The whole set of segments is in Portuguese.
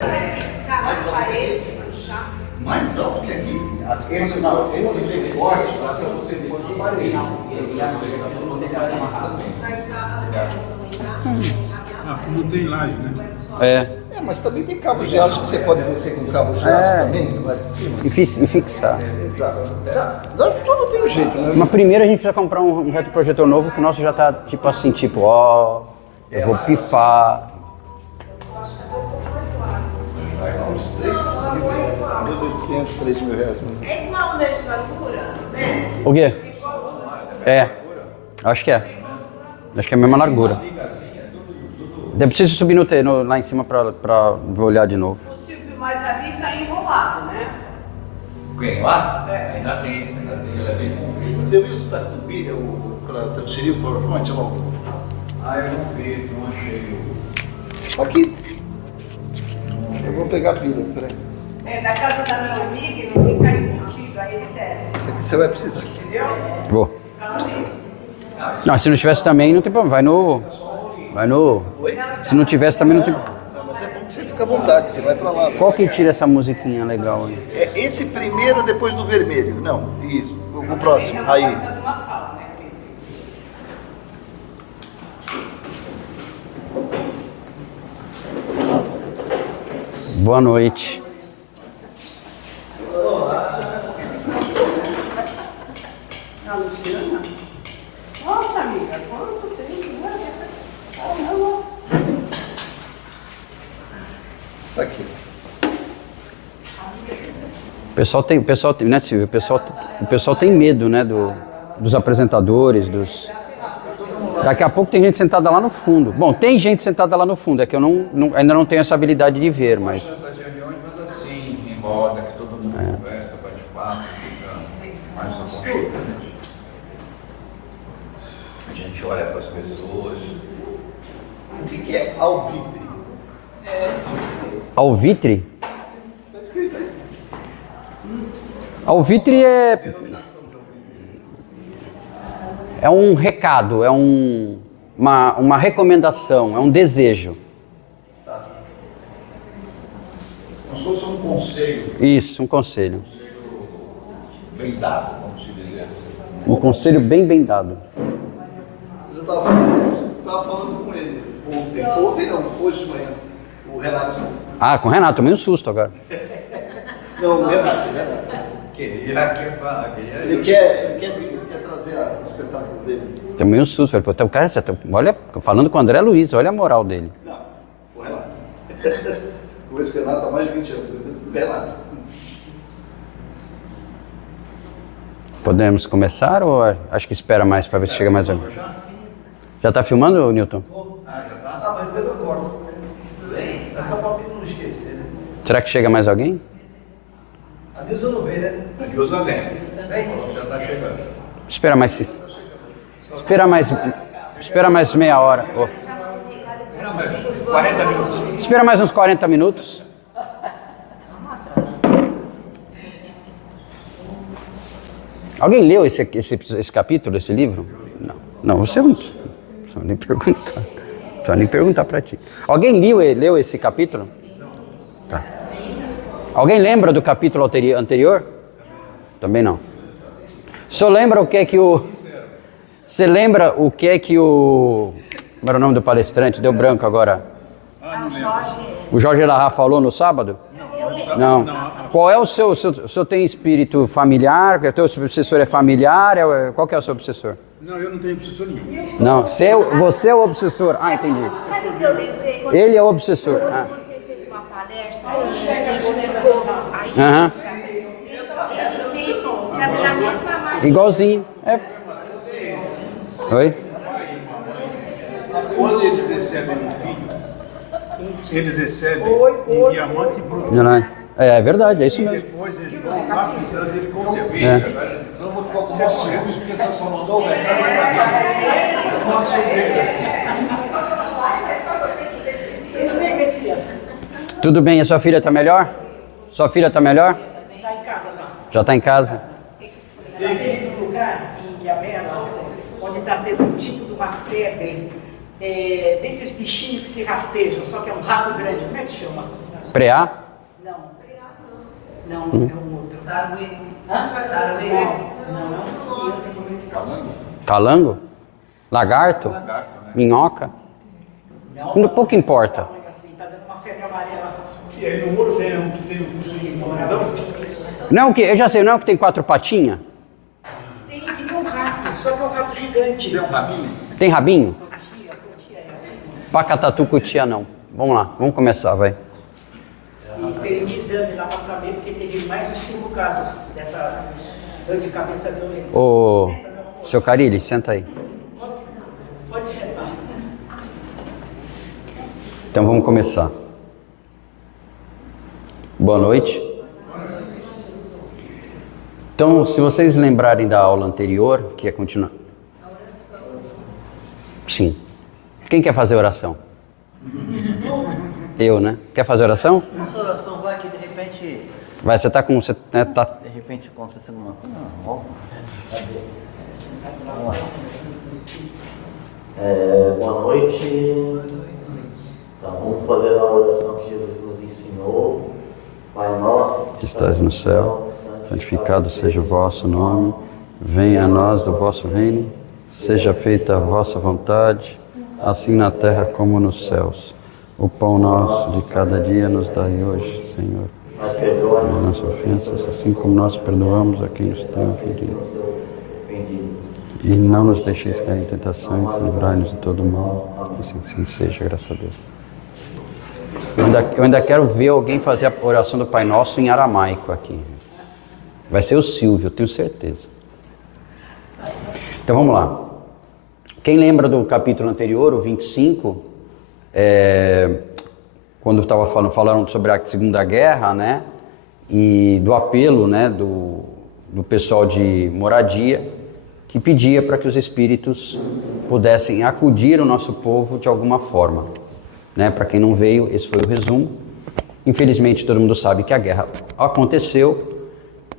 Mais alto que aqui? Mais alto que aqui? Esse não, esse de corte, lá para você ver na parede. Não tem laje, né? É. É, mas também tem cabo de aço que você pode descer com cabo de aço também, lá de cima. E fixar. Exato. Tudo tem um jeito, né? Mas primeiro a gente precisa comprar um retroprojetor novo, que o nosso já tá tipo assim, tipo, ó, eu vou pifar. Uns 2.800, 3 mil reais. É igual o de largura, né? O quê? É, acho que é. Acho que é a mesma largura. Eu preciso subir lá em cima pra olhar de novo. O Silvio, mas ali tá enrolado, né? Quem lá? Ainda tem, ele é bem comprido. Você viu se tá com pilha para transferir o PowerPoint logo? Ah, eu não vi, não achei. Tá aqui. Eu vou pegar a pilha, peraí. É da casa da minha amiga e não fica embutido, aí ele desce. Isso aqui você vai precisar. Entendeu? Vou. Não, se não tivesse também, não tem problema. Vai no. Oi? Se não tivesse também, não tem. Não, mas é bom que você fica à vontade, você vai pra lá. Qual que tira essa musiquinha legal aí? É esse primeiro depois do vermelho. Não, isso. O próximo. Aí. Numa sala, né? Boa noite. A Luciana? Nossa, amiga, quanto tempo, né? Caramba. Tá aqui. O pessoal tem, né, Silvio? O pessoal tem medo, né, dos apresentadores, dos. Daqui a pouco tem gente sentada lá no fundo. Bom, tem gente sentada lá no fundo, é que eu ainda não tenho essa habilidade de ver, mas. Essas reuniões, mas assim, em roda, que todo mundo conversa, bate papo, fica mais aconchegante. A gente olha para as pessoas. O que é alvitre? Alvitre? Tá escrito aí. Alvitre é um recado, é uma recomendação, é um desejo. Como se fosse um conselho Isso, um conselho. bem dado, vamos dizer assim. Um conselho bem dado. Você estava falando com ele ontem. Ontem não, hoje de manhã. O Renato. Ah, com o Renato, tomei um susto agora. Não, o Renato. Queria que falar, Ele quer trazer o espetáculo dele. Tomei um susto. Falei, pô, o cara já tá, olha, falando com o André Luiz, olha a moral dele. Não, o Renato. Conheço o Renato há mais de 20 anos. O Renato. Podemos começar ou acho que espera mais para ver se chega mais alguém? Já está filmando, Newton? Ah, mas depois eu corto. Bem, é só para não esquecer, né? Será que chega mais alguém? A Nilza não vem, né? A Nilza vem. Já está chegando. Espera mais. Espera mais meia hora. Oh. 40 minutos. Espera mais uns 40 minutos. Alguém leu esse capítulo, esse livro? Não, você não precisa nem perguntar. Não precisa nem perguntar para ti. Alguém leu esse capítulo? Tá. Alguém lembra do capítulo anterior? Também não. O senhor lembra o que é que o... Você lembra o que é que o... Como era o nome do palestrante? Deu branco agora. O Jorge Larra falou no sábado? Não. Qual é o seu tem espírito familiar? O teu obsessor é familiar? Qual que é o seu obsessor? Não, eu não tenho obsessor nenhum. Não, você é o obsessor. Ah, entendi. Sabe o que eu lembrei? Quando Ele é o obsessor. Ah. você fez uma palestra aí, explicou, aí Aham. ele fez, sabe, na mesma maneira. Igualzinho. É. Oi? Quando ele recebe um filho, ele recebe um diamante bruto. Não, não. É verdade, é isso E mesmo. depois eles vão lapidando ele com o tempo. É. Não vou ficar com você ciúmes, porque você só mandou o recado. Eu faço Tudo bem, a sua filha está melhor? Sua filha está melhor? Tá em casa, tá? Já está em casa? Tem aquele lugar em Ilhabela, onde está tendo um tipo de uma febre desses bichinhos que se rastejam, só que é um rato grande. Como é que chama? Preá? Não. Não, é um outro. Saruê. Hã? Saruê. Não. Calango? Calango? Lagarto? Lagarto, né? Minhoca? Pouco importa. Assim, tá dando uma febre amarela. E aí no muro tem um que tem um focinho moradão? Não, que eu já sei, não é o que tem 4 patinhas? Tem que nem um rato, só que é um rato gigante. Tem um rabinho? Tem rabinho? Cotia é assim. Pacatatu, cutia não. Vamos lá, vamos começar, vai. E fez um exame lá para saber, porque teve mais de 5 casos dessa dor de cabeça violenta. Ô, Senta, meu amor. seu Carilli, senta aí. Pode sentar. Então vamos começar. Boa noite. Então, se vocês lembrarem da aula anterior, que é continuar. Sim. Quem quer fazer oração? Eu, né? Quer fazer oração? Essa oração vai que de repente. Vai, você tá com. Você, né, tá... De repente acontece alguma coisa. Não, ó. Vamos lá. Boa noite. Então vamos fazer a oração que Jesus nos ensinou. Pai nosso, que estás no céu, santificado seja o vosso nome, venha a nós do vosso reino, seja feita a vossa vontade, assim na terra como nos céus. O pão nosso de cada dia nos dai hoje, Senhor. mas perdoa As nossas ofensas, assim como nós perdoamos a quem nos tem ofendido. ofendido. E não nos deixeis cair em tentações, livrai-nos de todo mal. Assim seja, graças a Deus. Eu ainda quero ver alguém fazer a oração do Pai Nosso em aramaico aqui. Vai ser o Silvio, eu tenho certeza. Então vamos lá. Quem lembra do capítulo anterior, o 25, quando estava falando sobre a Segunda Guerra, né? E do apelo, né? Do pessoal de moradia, que pedia para que os espíritos pudessem acudir o nosso povo de alguma forma. Né? Para quem não veio, esse foi o resumo. Infelizmente, todo mundo sabe que a guerra aconteceu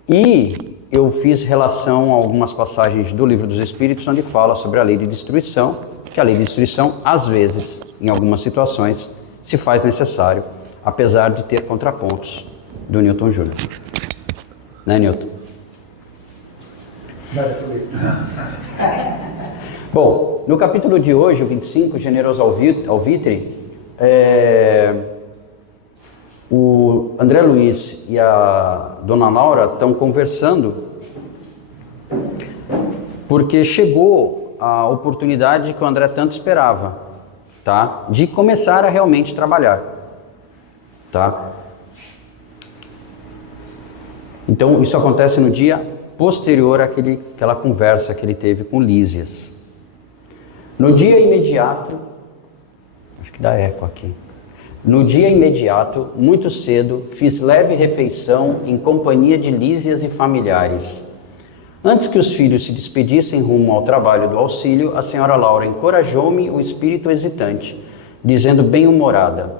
e eu fiz relação a algumas passagens do Livro dos Espíritos onde fala sobre a lei de destruição, que a lei de destruição, às vezes, em algumas situações, se faz necessário, apesar de ter contrapontos do Newton Júnior. Né, Newton? Bom, no capítulo de hoje, o 25, Generoso Alvitre, o André Luiz e a Dona Laura estão conversando porque chegou a oportunidade que o André tanto esperava, tá? De começar a realmente trabalhar, tá? Então, isso acontece no dia posterior àquela conversa que ele teve com Lísias. No dia imediato, acho que dá eco aqui. No dia imediato, muito cedo, fiz leve refeição em companhia de Lísias e familiares. Antes que os filhos se despedissem rumo ao trabalho do auxílio, a senhora Laura encorajou-me o espírito hesitante, dizendo bem-humorada: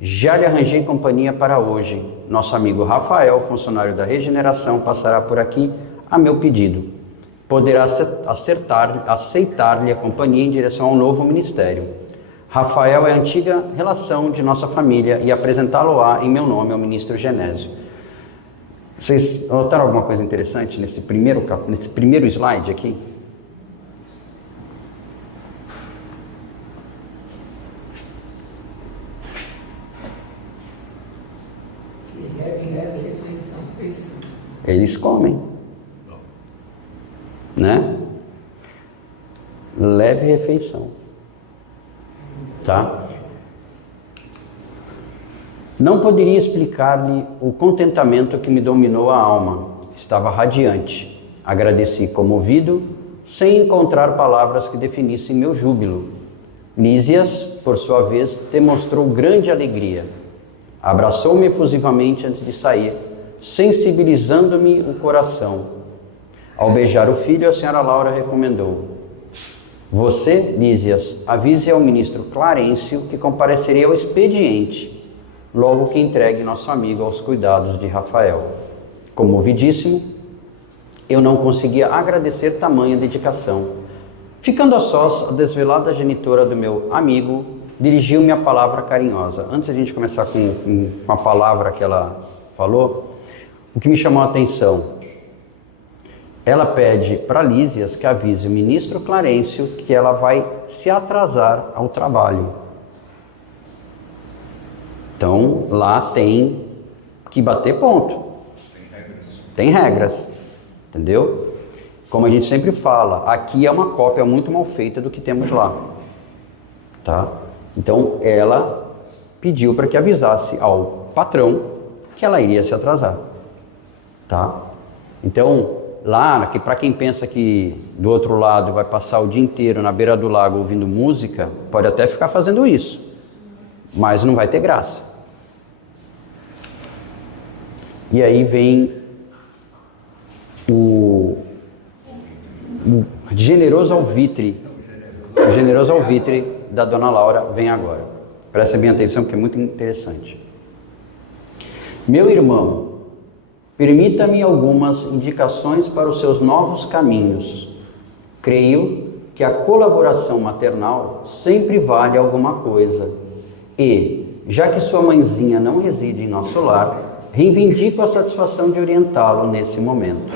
já lhe arranjei companhia para hoje. Nosso amigo Rafael, funcionário da Regeneração, passará por aqui a meu pedido. Poderá aceitar-lhe a companhia em direção ao novo ministério. Rafael é a antiga relação de nossa família e apresentá-lo-á em meu nome ao ministro Genésio. Vocês notaram alguma coisa interessante nesse primeiro slide aqui? Eles comem, né? Leve refeição, tá? Não poderia explicar-lhe o contentamento que me dominou a alma. Estava radiante. Agradeci comovido, sem encontrar palavras que definissem meu júbilo. Lísias, por sua vez, demonstrou grande alegria. Abraçou-me efusivamente antes de sair, sensibilizando-me o coração. Ao beijar o filho, a senhora Laura recomendou: você, Lísias, avise ao ministro Clarencio que compareceria ao expediente, logo que entregue nosso amigo aos cuidados de Rafael. Comovidíssimo, eu não conseguia agradecer tamanha dedicação. Ficando a sós, a desvelada genitora do meu amigo dirigiu-me a palavra carinhosa. Antes de a gente começar com a palavra que ela falou, o que me chamou a atenção, ela pede para Lísias que avise o ministro Clarencio que ela vai se atrasar ao trabalho. Então, lá tem que bater ponto. Tem regras, entendeu? Como a gente sempre fala, aqui é uma cópia muito mal feita do que temos lá, tá? Então, ela pediu para que avisasse ao patrão que ela iria se atrasar, tá? Então, lá, para quem pensa que do outro lado vai passar o dia inteiro na beira do lago ouvindo música, pode até ficar fazendo isso, mas não vai ter graça. E aí vem o generoso alvitre, da Dona Laura vem agora. Presta bem atenção porque é muito interessante. Meu irmão, permita-me algumas indicações para os seus novos caminhos. Creio que a colaboração maternal sempre vale alguma coisa. E, já que sua mãezinha não reside em nosso lar, reivindico a satisfação de orientá-lo nesse momento.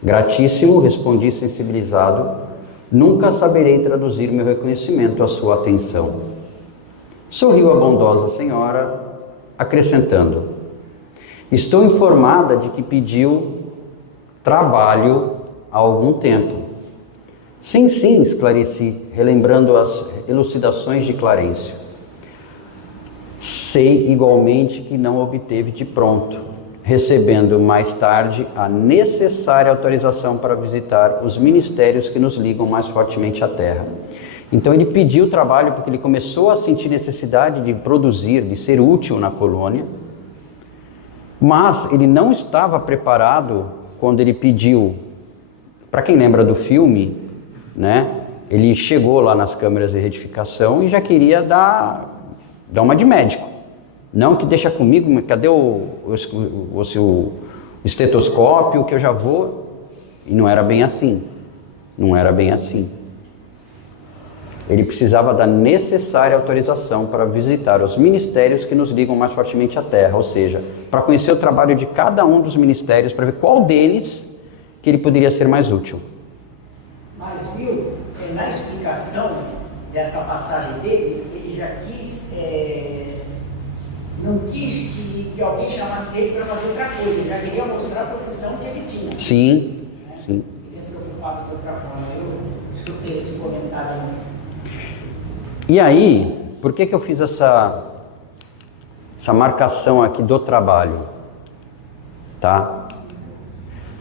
Gratíssimo, respondi sensibilizado, nunca saberei traduzir meu reconhecimento à sua atenção. Sorriu a bondosa senhora, acrescentando, estou informada de que pediu trabalho há algum tempo. Sim, esclareci, relembrando as elucidações de Clarencio. Sei igualmente que não obteve de pronto, recebendo mais tarde a necessária autorização para visitar os ministérios que nos ligam mais fortemente à terra. Então ele pediu trabalho porque ele começou a sentir necessidade de produzir, de ser útil na colônia, mas ele não estava preparado quando ele pediu. Para quem lembra do filme, né? Ele chegou lá nas câmeras de retificação e já queria dar uma de médico. Não que deixa comigo, cadê o estetoscópio que eu já vou? E não era bem assim. Não era bem assim. Ele precisava da necessária autorização para visitar os ministérios que nos ligam mais fortemente à terra, ou seja, para conhecer o trabalho de cada um dos ministérios, para ver qual deles que ele poderia ser mais útil. Mas, viu, na explicação dessa passagem dele, ele já quis, não quis que alguém chamasse ele para fazer outra coisa, ele já queria mostrar a profissão que ele tinha. Sim, né? sim. Queria se preocupar de outra forma. Eu escutei esse comentário aí. E aí, por que eu fiz essa marcação aqui do trabalho? Tá?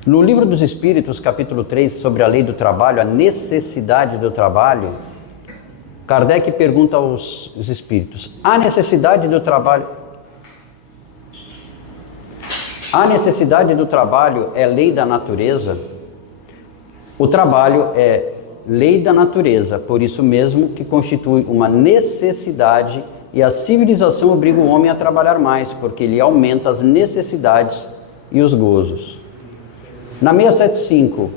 No Livro dos Espíritos, capítulo 3, sobre a lei do trabalho, a necessidade do trabalho, Kardec pergunta aos espíritos, a necessidade do trabalho é lei da natureza? O trabalho é lei da natureza, por isso mesmo que constitui uma necessidade e a civilização obriga o homem a trabalhar mais, porque ele aumenta as necessidades e os gozos. Na 675,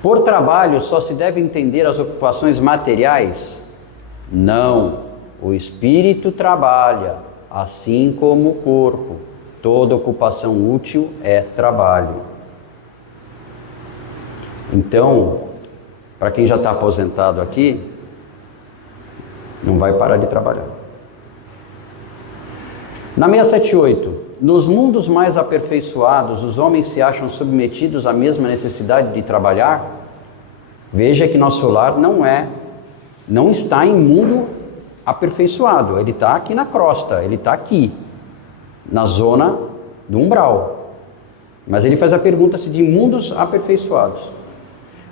por trabalho só se deve entender as ocupações materiais? Não, o espírito trabalha, assim como o corpo. Toda ocupação útil é trabalho. Então, para quem já está aposentado aqui, não vai parar de trabalhar. Na 678, nos mundos mais aperfeiçoados, os homens se acham submetidos à mesma necessidade de trabalhar? Veja que nosso lar não está em mundo aperfeiçoado, ele está aqui na crosta, ele está aqui, na zona do umbral. Mas ele faz a pergunta se de mundos aperfeiçoados.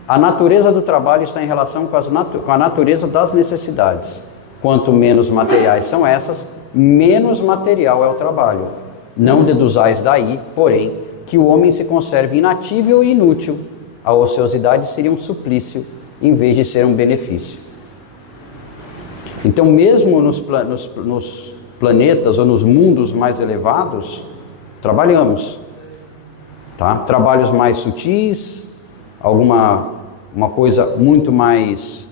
A natureza do trabalho está em relação com a natureza das necessidades. Quanto menos materiais são essas, menos material é o trabalho. Não deduzais daí, porém, que o homem se conserve inatível e inútil. A ociosidade seria um suplício, em vez de ser um benefício. Então, mesmo nos planetas ou nos mundos mais elevados, trabalhamos. Tá? Trabalhos mais sutis, uma coisa muito mais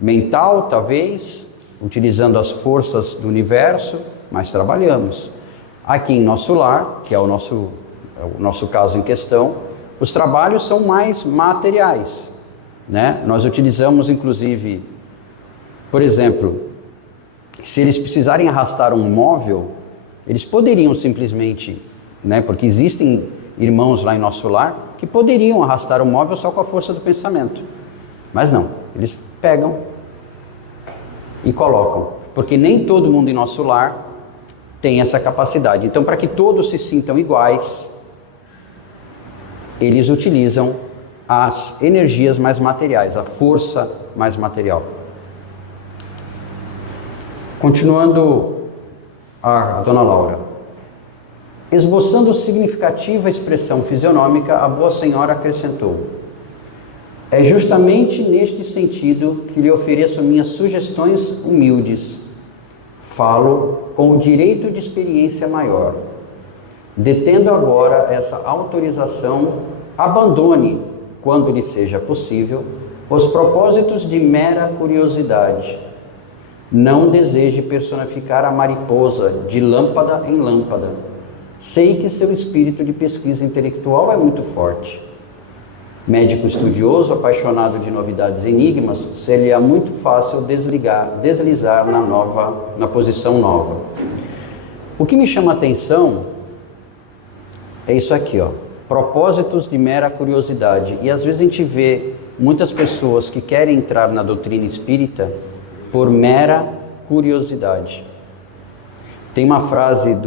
mental, talvez, utilizando as forças do universo, mas trabalhamos. Aqui em nosso lar, que é o nosso caso em questão, os trabalhos são mais materiais, né? Nós utilizamos, inclusive, por exemplo, se eles precisarem arrastar um móvel, eles poderiam simplesmente, né? Porque existem irmãos lá em nosso lar que poderiam arrastar um móvel só com a força do pensamento. Mas não, eles pegam e colocam, porque nem todo mundo em nosso lar tem essa capacidade. Então, para que todos se sintam iguais, eles utilizam as energias mais materiais, a força mais material. Continuando, a Dona Laura. Esboçando significativa expressão fisionômica, a Boa Senhora acrescentou: é justamente neste sentido que lhe ofereço minhas sugestões humildes. Falo com o direito de experiência maior. Detendo agora essa autorização, abandone, quando lhe seja possível, os propósitos de mera curiosidade. Não deseje personificar a mariposa de lâmpada em lâmpada. Sei que seu espírito de pesquisa intelectual é muito forte. Médico estudioso, apaixonado de novidades e enigmas, seria muito fácil deslizar na posição nova. O que me chama a atenção é isso aqui, ó, propósitos de mera curiosidade. E às vezes a gente vê muitas pessoas que querem entrar na doutrina espírita por mera curiosidade. Tem uma frase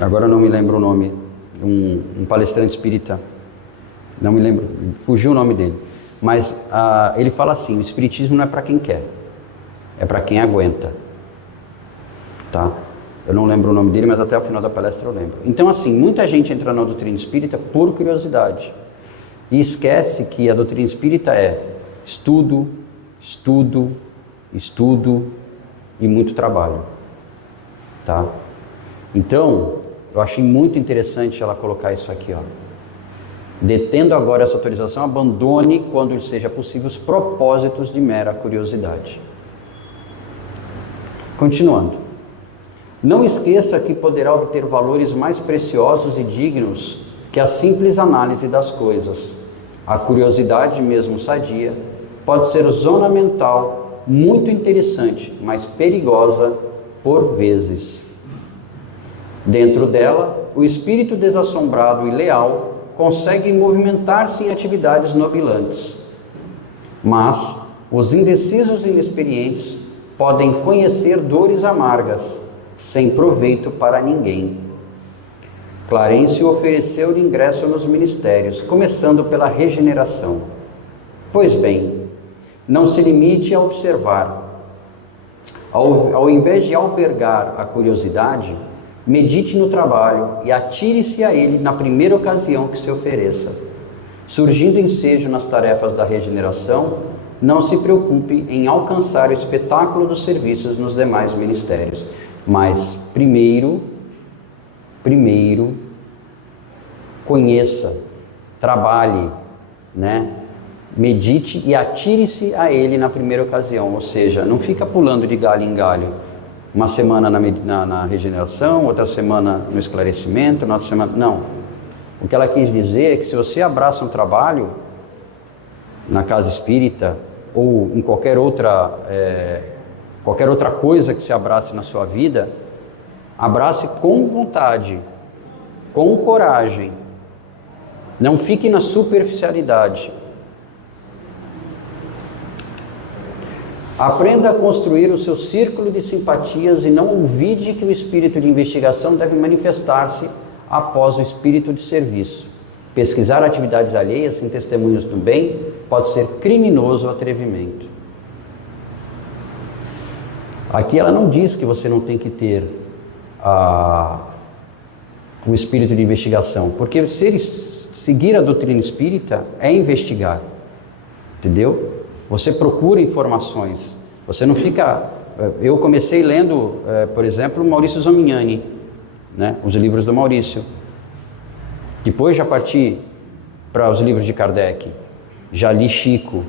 agora não me lembro o nome, um palestrante espírita, não me lembro, fugiu o nome dele, mas ele fala assim: o espiritismo não é para quem quer, é para quem aguenta, tá? Eu não lembro o nome dele, mas até o final da palestra eu lembro. Então, assim, muita gente entra na doutrina espírita por curiosidade e esquece que a doutrina espírita é estudo, estudo, estudo e muito trabalho, tá? Então, eu achei muito interessante ela colocar isso aqui, ó. Detendo agora essa autorização, abandone, quando lhe seja possível, os propósitos de mera curiosidade. Continuando. Não esqueça que poderá obter valores mais preciosos e dignos que a simples análise das coisas. A curiosidade, mesmo sadia, pode ser zona mental muito interessante, mas perigosa por vezes. Dentro dela, o espírito desassombrado e leal consegue movimentar-se em atividades nobilantes. Mas os indecisos e inexperientes podem conhecer dores amargas, sem proveito para ninguém. Clarencio ofereceu-lhe ingresso nos ministérios, começando pela regeneração. Pois bem, não se limite a observar. Ao invés de albergar a curiosidade, medite no trabalho e atire-se a ele na primeira ocasião que se ofereça. Surgindo ensejo nas tarefas da regeneração, não se preocupe em alcançar o espetáculo dos serviços nos demais ministérios, mas primeiro, conheça, trabalhe, né? Medite e atire-se a ele na primeira ocasião, ou seja, não fica pulando de galho em galho. Uma semana na regeneração, outra semana no esclarecimento, outra semana... Não. O que ela quis dizer é que se você abraça um trabalho na casa espírita ou em qualquer outra coisa que se abrace na sua vida, abrace com vontade, com coragem. Não fique na superficialidade. Aprenda a construir o seu círculo de simpatias e não olvide que o espírito de investigação deve manifestar-se após o espírito de serviço. Pesquisar atividades alheias sem testemunhos do bem pode ser criminoso atrevimento. Aqui ela não diz que você não tem que ter o espírito de investigação, porque seguir a doutrina espírita é investigar, entendeu? Você procura informações, você não fica... Eu comecei lendo, por exemplo, Maurício Zomignani, né? Os livros do Maurício. Depois já parti para os livros de Kardec, já li Chico,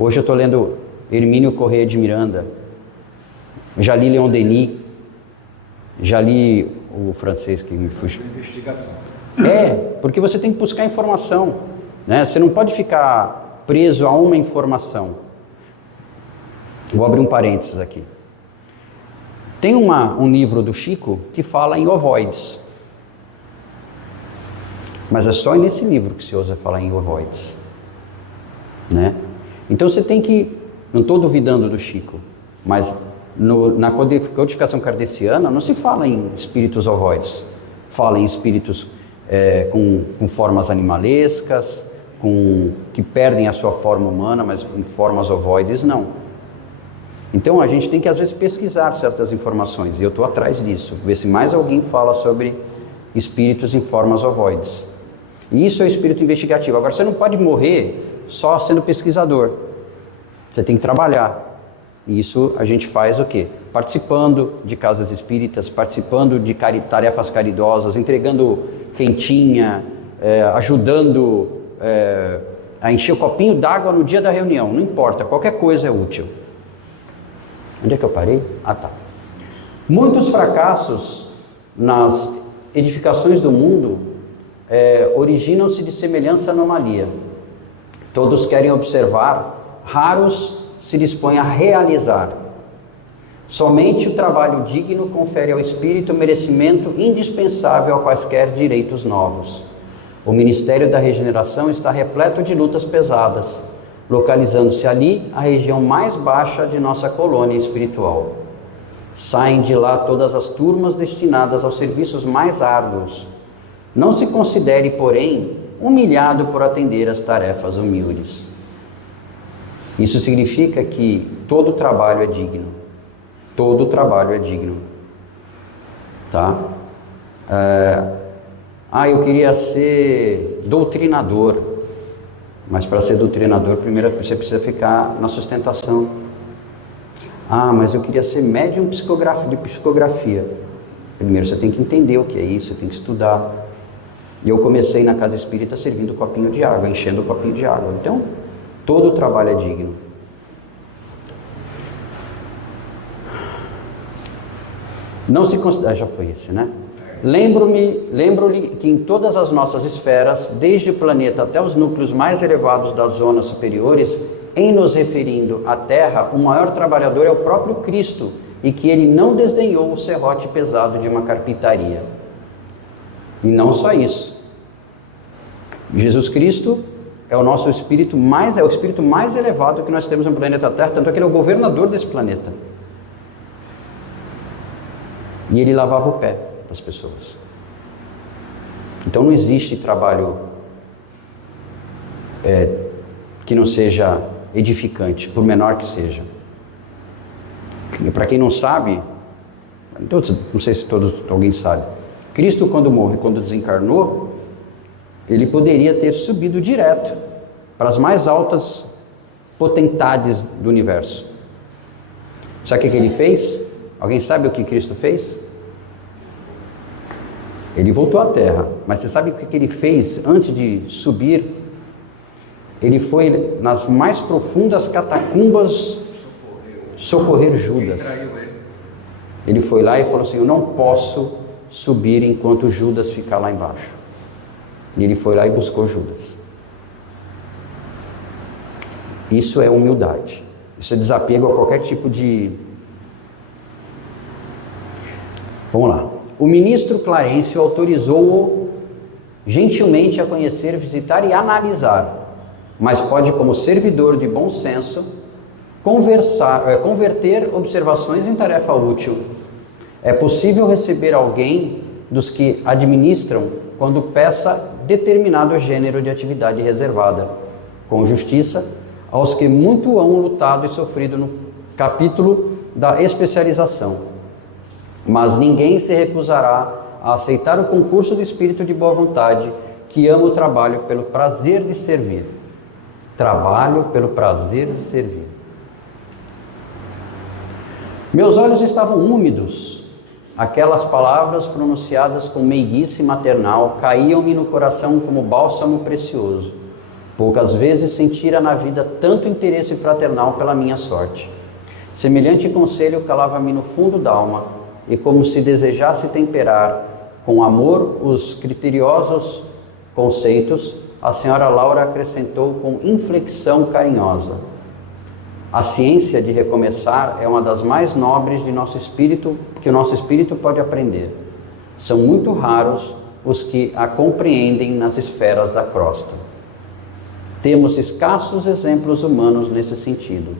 Hoje eu estou lendo Hermínio Corrêa de Miranda, já li Leon Denis, já li o francês que me fugiu. Investigação. Porque você tem que buscar informação, né? Você não pode ficar preso a uma informação. Vou abrir um parênteses aqui. Tem um livro do Chico que fala em ovoides. Mas é só nesse livro que se ousa falar em ovoides, né? Então você tem que, não estou duvidando do Chico, mas na codificação kardeciana não se fala em espíritos ovoides, fala em espíritos com formas animalescas, que perdem a sua forma humana, mas em formas ovoides não. Então a gente tem que às vezes pesquisar certas informações, e eu estou atrás disso, ver se mais alguém fala sobre espíritos em formas ovoides. E isso é o espírito investigativo. Agora, você não pode morrer só sendo pesquisador. Você tem que trabalhar. E isso a gente faz o quê? Participando de casas espíritas, participando de tarefas caridosas, entregando quentinha, ajudando a encher o copinho d'água no dia da reunião. Não importa, qualquer coisa é útil. Onde é que eu parei? Ah, tá. Muitos fracassos nas edificações do mundo originam-se de semelhança anomalia. Todos querem observar, raros se dispõem a realizar. Somente o trabalho digno confere ao espírito merecimento indispensável a quaisquer direitos novos. O Ministério da Regeneração está repleto de lutas pesadas, localizando-se ali a região mais baixa de nossa colônia espiritual. Saem de lá todas as turmas destinadas aos serviços mais árduos. Não se considere, porém, humilhado por atender às tarefas humildes. Isso significa que todo trabalho é digno. Todo trabalho é digno. Tá? Eu queria ser doutrinador. Mas para ser doutrinador, primeiro você precisa ficar na sustentação. Mas eu queria ser médium de psicografia. Primeiro você tem que entender o que é isso, você tem que estudar. E eu comecei na casa espírita servindo copinho de água, enchendo o copinho de água. Então, todo o trabalho é digno. Não se considera... já foi esse, né? Lembro-lhe que em todas as nossas esferas, desde o planeta até os núcleos mais elevados das zonas superiores, em nos referindo à Terra, o maior trabalhador é o próprio Cristo, e que ele não desdenhou o serrote pesado de uma carpintaria. E não só isso. Jesus Cristo é o nosso espírito é o espírito mais elevado que nós temos no planeta Terra, tanto é que ele é o governador desse planeta. E ele lavava o pé das pessoas. Então não existe trabalho que não seja edificante, por menor que seja. E para quem não sabe, não sei se alguém sabe, Cristo quando desencarnou, ele poderia ter subido direto para as mais altas potentades do universo. Sabe o que ele fez? Alguém sabe o que Cristo fez? Ele voltou à Terra, mas você sabe o que ele fez antes de subir? Ele foi nas mais profundas catacumbas socorrer Judas. Ele foi lá e falou assim: eu não posso subir enquanto Judas ficar lá embaixo. E ele foi lá e buscou Judas. Isso é humildade. Isso é desapego a qualquer tipo de... Vamos lá. O ministro Clarencio autorizou-o gentilmente a conhecer, visitar e analisar, mas pode, como servidor de bom senso, converter observações em tarefa útil. É possível receber alguém dos que administram quando peça determinado gênero de atividade reservada, com justiça, aos que muito hão lutado e sofrido no capítulo da especialização. Mas ninguém se recusará a aceitar o concurso do espírito de boa vontade, que ama o trabalho pelo prazer de servir. Trabalho pelo prazer de servir. Meus olhos estavam úmidos. Aquelas palavras pronunciadas com meiguice maternal caíam-me no coração como bálsamo precioso. Poucas vezes sentira na vida tanto interesse fraternal pela minha sorte. Semelhante conselho calava-me no fundo da alma, e como se desejasse temperar com amor os criteriosos conceitos, a senhora Laura acrescentou com inflexão carinhosa: a ciência de recomeçar é uma das mais nobres de nosso espírito, que o nosso espírito pode aprender. São muito raros os que a compreendem nas esferas da crosta. Temos escassos exemplos humanos nesse sentido.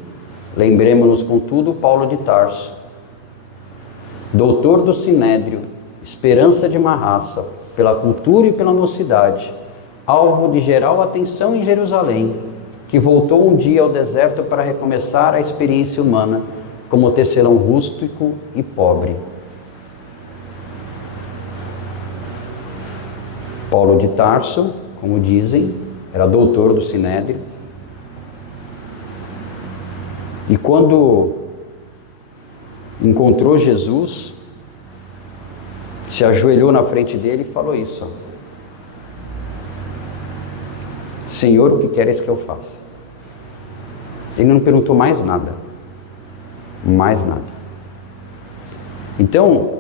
Lembremos-nos, contudo, Paulo de Tarso, doutor do Sinédrio, esperança de uma raça, pela cultura e pela mocidade, alvo de geral atenção em Jerusalém, que voltou um dia ao deserto para recomeçar a experiência humana como tecelão rústico e pobre. Paulo de Tarso, como dizem, era doutor do Sinédrio, e quando encontrou Jesus, se ajoelhou na frente dele e falou isso: Senhor, o que queres que eu faça? Ele não perguntou mais nada. Mais nada. Então,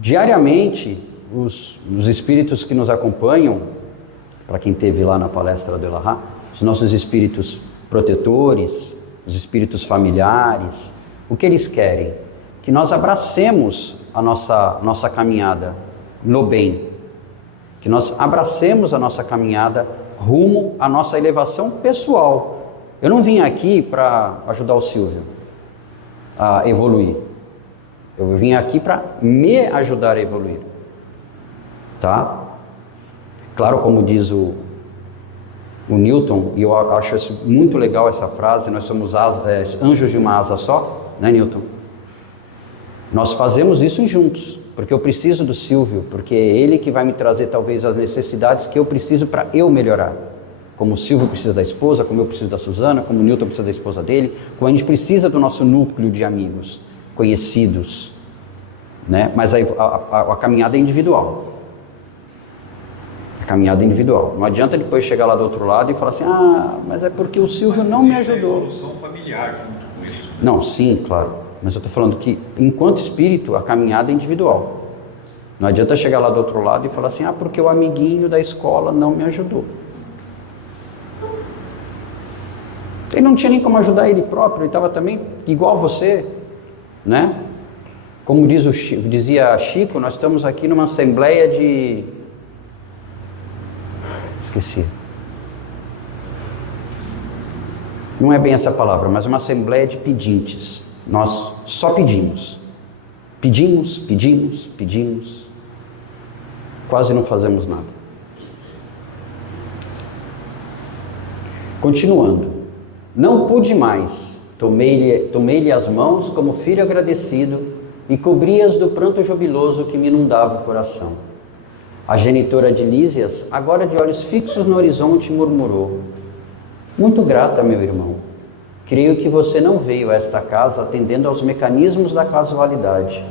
diariamente, os espíritos que nos acompanham, para quem esteve lá na palestra do Elahá, os nossos espíritos protetores, os espíritos familiares, o que eles querem? Que nós abracemos a nossa caminhada no bem, que nós abracemos a nossa caminhada rumo à nossa elevação pessoal. Eu não vim aqui para ajudar o Silvio a evoluir, eu vim aqui para me ajudar a evoluir, tá? Claro, como diz o Newton, e eu acho isso muito legal, essa frase, nós somos anjos de uma asa só, né, Newton? Nós fazemos isso juntos, porque eu preciso do Silvio, porque é ele que vai me trazer talvez as necessidades que eu preciso para eu melhorar. Como o Silvio precisa da esposa, como eu preciso da Suzana, como o Newton precisa da esposa dele, como a gente precisa do nosso núcleo de amigos, conhecidos, né? Mas a caminhada é individual. A caminhada é individual. Não adianta depois chegar lá do outro lado e falar assim: ah, mas é porque o Silvio não me ajudou. Evolução familiar junto com isso. Não, sim, claro. Mas eu estou falando que, enquanto espírito, a caminhada é individual. Não adianta chegar lá do outro lado e falar assim: ah, porque o amiguinho da escola não me ajudou. Ele não tinha nem como ajudar ele próprio, ele estava também igual você, né? Como dizia Chico, nós estamos aqui numa assembleia de... Esqueci. Não é bem essa palavra, mas uma assembleia de pedintes. Nós só pedimos. Pedimos, pedimos, pedimos. Quase não fazemos nada. Continuando. Não pude mais. Tomei-lhe as mãos como filho agradecido e cobri-as do pranto jubiloso que me inundava o coração. A genitora de Lísias, agora de olhos fixos no horizonte, murmurou: muito grata, meu irmão. Creio que você não veio a esta casa atendendo aos mecanismos da casualidade.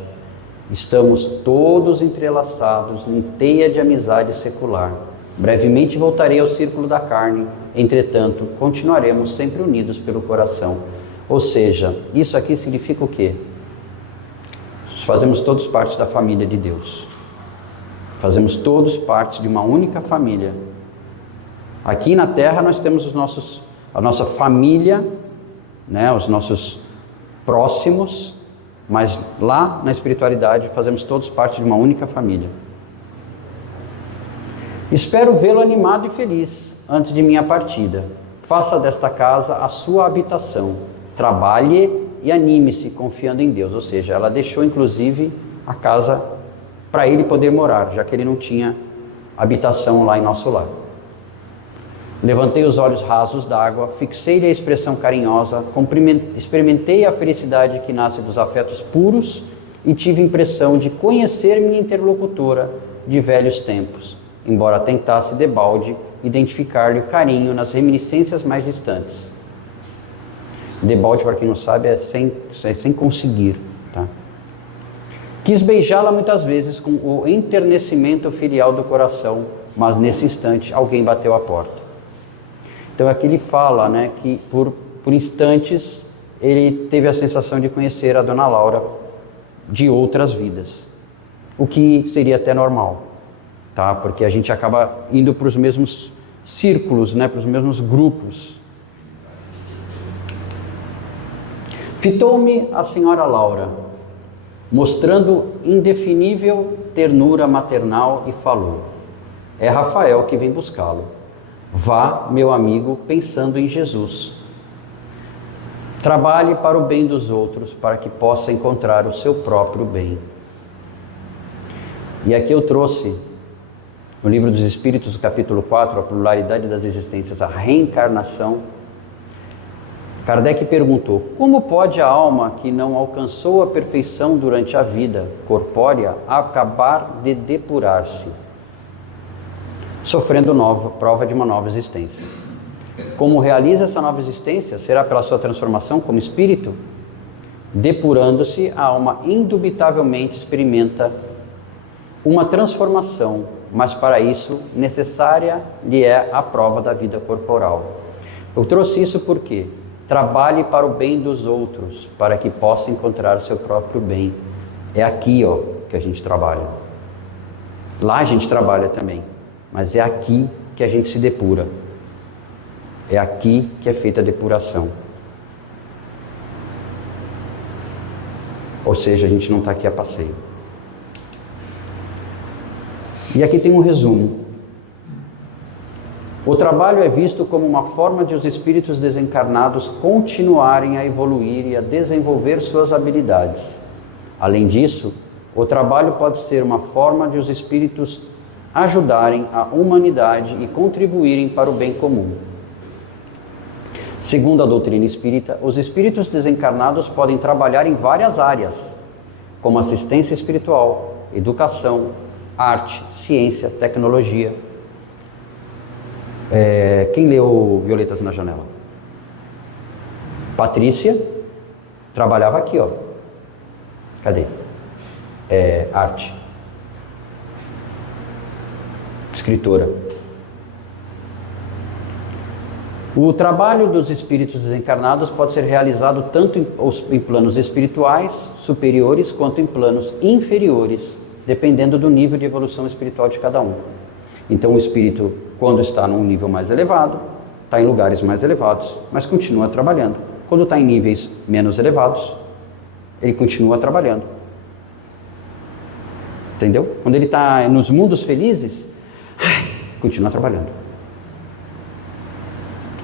Estamos todos entrelaçados em teia de amizade secular. Brevemente voltarei ao círculo da carne, entretanto, continuaremos sempre unidos pelo coração. Ou seja, isso aqui significa o quê? Fazemos todos parte da família de Deus. Fazemos todos parte de uma única família. Aqui na Terra nós temos a nossa família, né, os nossos próximos, mas lá na espiritualidade fazemos todos parte de uma única família. Espero vê-lo animado e feliz antes de minha partida. Faça desta casa a sua habitação. Trabalhe e anime-se confiando em Deus. Ou seja, ela deixou inclusive a casa para ele poder morar, já que ele não tinha habitação lá em nosso lar. Levantei os olhos rasos d'água, fixei-lhe a expressão carinhosa, experimentei a felicidade que nasce dos afetos puros e tive impressão de conhecer minha interlocutora de velhos tempos, embora tentasse debalde identificar-lhe o carinho nas reminiscências mais distantes. Debalde, para quem não sabe, é sem conseguir, tá? Quis beijá-la muitas vezes com o enternecimento filial do coração, mas nesse instante alguém bateu à porta. Então aqui ele fala, né, que por instantes ele teve a sensação de conhecer a Dona Laura de outras vidas, o que seria até normal, tá? Porque a gente acaba indo para os mesmos círculos, né, para os mesmos grupos. Fitou-me a senhora Laura, mostrando indefinível ternura maternal e falou: é Rafael que vem buscá-lo. Vá, meu amigo, pensando em Jesus. Trabalhe para o bem dos outros, para que possa encontrar o seu próprio bem. E aqui eu trouxe, no Livro dos Espíritos, capítulo 4, a pluralidade das existências, a reencarnação. Kardec perguntou: como pode a alma que não alcançou a perfeição durante a vida corpórea acabar de depurar-se, sofrendo prova de uma nova existência? Como realiza essa nova existência? Será pela sua transformação como espírito? Depurando-se, a alma indubitavelmente experimenta uma transformação, mas para isso necessária lhe é a prova da vida corporal. Eu trouxe isso porque trabalhe para o bem dos outros, para que possa encontrar o seu próprio bem. É aqui, ó, que a gente trabalha. Lá a gente trabalha também, mas é aqui que a gente se depura. É aqui que é feita a depuração. Ou seja, a gente não está aqui a passeio. E aqui tem um resumo. O trabalho é visto como uma forma de os espíritos desencarnados continuarem a evoluir e a desenvolver suas habilidades. Além disso, o trabalho pode ser uma forma de os espíritos ajudarem a humanidade e contribuírem para o bem comum. Segundo a doutrina espírita, os espíritos desencarnados podem trabalhar em várias áreas, como assistência espiritual, educação, arte, ciência, tecnologia. Quem leu Violetas na Janela? Patrícia trabalhava aqui, ó. Cadê? Arte. Escritora. O trabalho dos espíritos desencarnados pode ser realizado tanto em planos espirituais superiores quanto em planos inferiores, dependendo do nível de evolução espiritual de cada um. Então o espírito, quando está num nível mais elevado, está em lugares mais elevados, mas continua trabalhando. Quando está em níveis menos elevados, ele continua trabalhando. Entendeu? Quando ele está nos mundos felizes, continua trabalhando.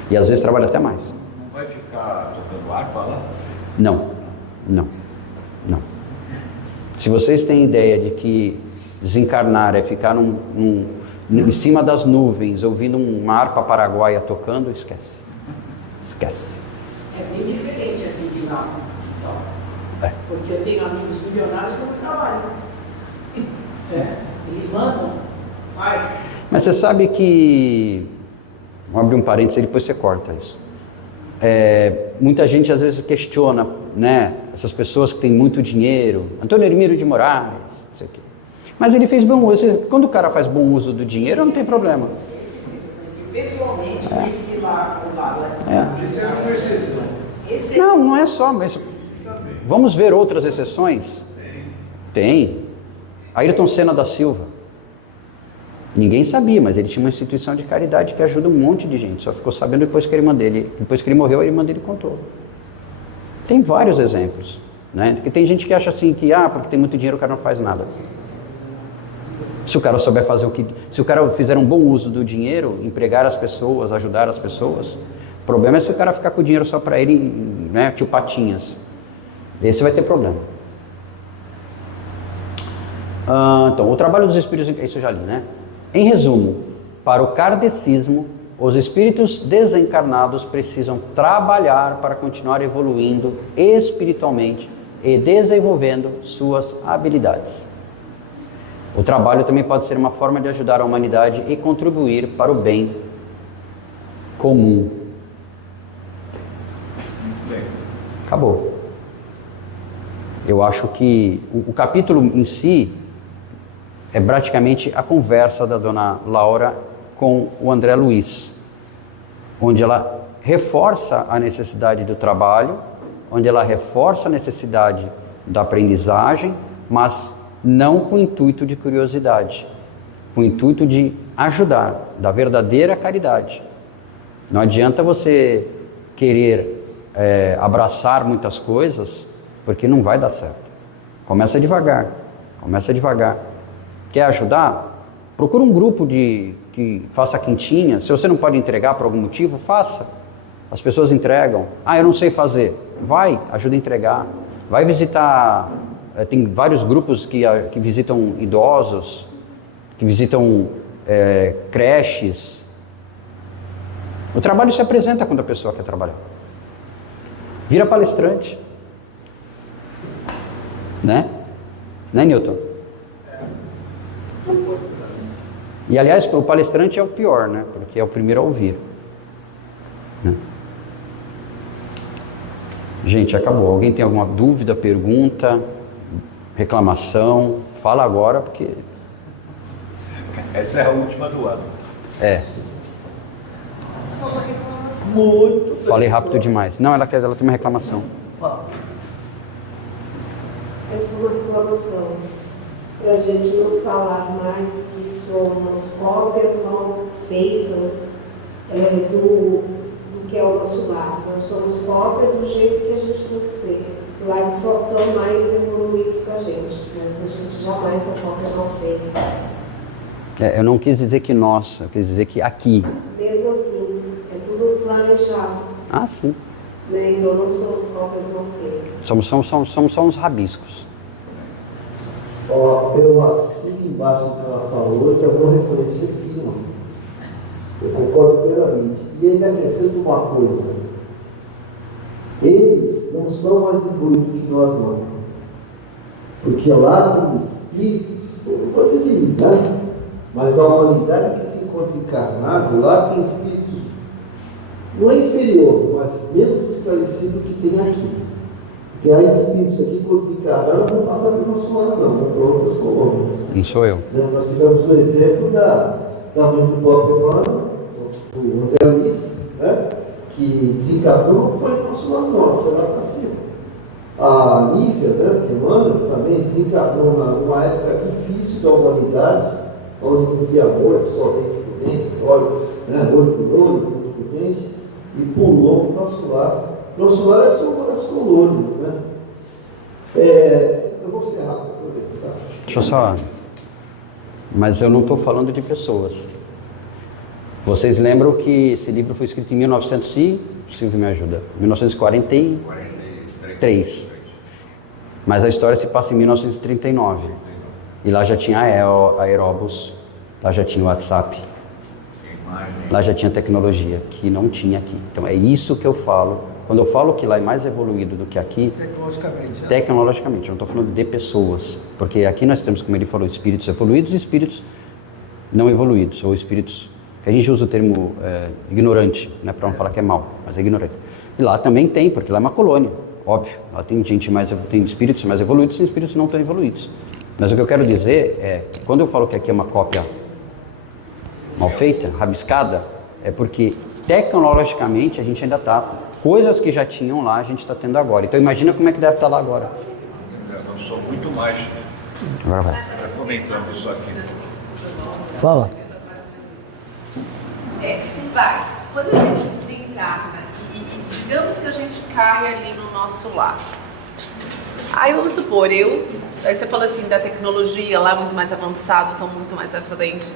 E às vezes trabalha até mais. Não vai ficar tocando harpa lá? Não. Se vocês têm ideia de que desencarnar é ficar em cima das nuvens, ouvindo uma harpa paraguaia tocando, esquece. Esquece. É bem diferente aqui de lá. Então, porque eu tenho amigos milionários que não trabalham. Eles mandam, faz. Mas você sabe que... Vou abrir um parênteses e depois você corta isso. Muita gente às vezes questiona, né, essas pessoas que têm muito dinheiro. Antônio Hermílio de Moraes, não sei o quê. Mas ele fez bom uso. Quando o cara faz bom uso do dinheiro, não tem problema. Pessoalmente, conheci lá o lado. Isso é uma exceção. Não é só, mas vamos ver outras exceções? Tem. Ayrton Senna da Silva. Ninguém sabia, mas ele tinha uma instituição de caridade que ajuda um monte de gente. Só ficou sabendo depois que depois que ele morreu, a irmã dele contou. Tem vários exemplos, né? Porque tem gente que acha assim que, porque tem muito dinheiro o cara não faz nada. Se o cara souber fazer se o cara fizer um bom uso do dinheiro, empregar as pessoas, ajudar as pessoas, o problema é se o cara ficar com o dinheiro só para ele, né, tio Patinhas. Esse vai ter problema. Então, o trabalho dos espíritos, isso eu já li, né? Em resumo, para o kardecismo, os espíritos desencarnados precisam trabalhar para continuar evoluindo espiritualmente e desenvolvendo suas habilidades. O trabalho também pode ser uma forma de ajudar a humanidade e contribuir para o bem comum. Acabou. Eu acho que o capítulo em si é praticamente a conversa da dona Laura com o André Luiz. onde ela reforça a necessidade do trabalho, onde ela reforça a necessidade da aprendizagem, mas não com o intuito de curiosidade, com o intuito de ajudar, da verdadeira caridade. Não adianta você querer abraçar muitas coisas, porque não vai dar certo. Começa devagar, começa devagar. Quer ajudar? Procura um grupo que faça quintinha. Se você não pode entregar por algum motivo, faça. As pessoas entregam. Ah, eu não sei fazer. Vai, ajuda a entregar. Vai visitar, tem vários grupos que visitam idosos, que visitam creches. O trabalho se apresenta quando a pessoa quer trabalhar. Vira palestrante. Né? Né, Newton? E, aliás, o palestrante é o pior, né? Porque é o primeiro a ouvir. Né? Gente, acabou. Alguém tem alguma dúvida, pergunta, reclamação? Fala agora, porque... Essa é a última do ano. É. Só uma reclamação. Muito. Falei rápido demais. Não, ela tem uma reclamação. É só uma reclamação. Para a gente não falar mais que somos cópias mal feitas do que é o nosso lar. Nós somos cópias do jeito que a gente tem que ser. Lá eles só estão mais evoluídos com a gente, mas a gente jamais é cópia mal feita. Eu não quis dizer que nós, eu quis dizer que aqui. Mesmo assim, é tudo planejado. Ah, sim. Né? Então não somos cópias mal feitas. Somos só uns rabiscos. Ó, eu assino embaixo do que ela falou, que eu vou reconhecer firma. Eu concordo plenamente. E ainda acrescento uma coisa. Eles não são mais evoluídos que nós não. Porque lá tem espíritos, coisa de mim, né? Mas da humanidade que se encontra encarnado, lá tem espíritos não é inferior, mas menos esclarecido que tem aqui. Porque há espíritos aqui, quando se encarnaram, não passaram pelo nosso lado, não, vão para outras colônias. Não sou eu. Nós tivemos o exemplo da mãe do Bob Emmanuel, o André Luiz, né? Que desencarnou, não foi no nosso lado, não, foi lá para cima. A Nívia, né, que Emmanuel também desencarnou numa época difícil da humanidade, onde não havia amor, só dente por dente, olho por olho, dente por dente, e pulou para o nosso lar. Nosso lar é só uma das colônias, né? Eu vou ser rápido, tá? Deixa eu só... Mas eu não estou falando de pessoas. Vocês lembram que esse livro foi escrito em 1900 e... Silvio me ajuda. 1943. Mas a história se passa em 1939. E lá já tinha a Aeróbus, lá já tinha o WhatsApp, lá já tinha tecnologia, que não tinha aqui. Então é isso que eu falo. Quando eu falo que lá é mais evoluído do que aqui, tecnologicamente, eu não estou falando de pessoas, porque aqui nós temos, como ele falou, espíritos evoluídos e espíritos não evoluídos, ou espíritos, que a gente usa o termo ignorante, né, para não falar que é mal, mas é ignorante. E lá também tem, porque lá é uma colônia, óbvio, lá tem tem espíritos mais evoluídos e espíritos não tão evoluídos. Mas o que eu quero dizer é, quando eu falo que aqui é uma cópia mal feita, rabiscada, é porque tecnologicamente a gente ainda está... Coisas que já tinham lá, a gente está tendo agora. Então imagina como é que deve estar lá agora. Eu sou muito mais Agora vai. comentando isso aqui. Fala. Vai, quando a gente desencarna e digamos que a gente cai ali no nosso lar. Aí vamos supor, aí você falou assim da tecnologia lá muito mais avançado, estão muito mais à frente.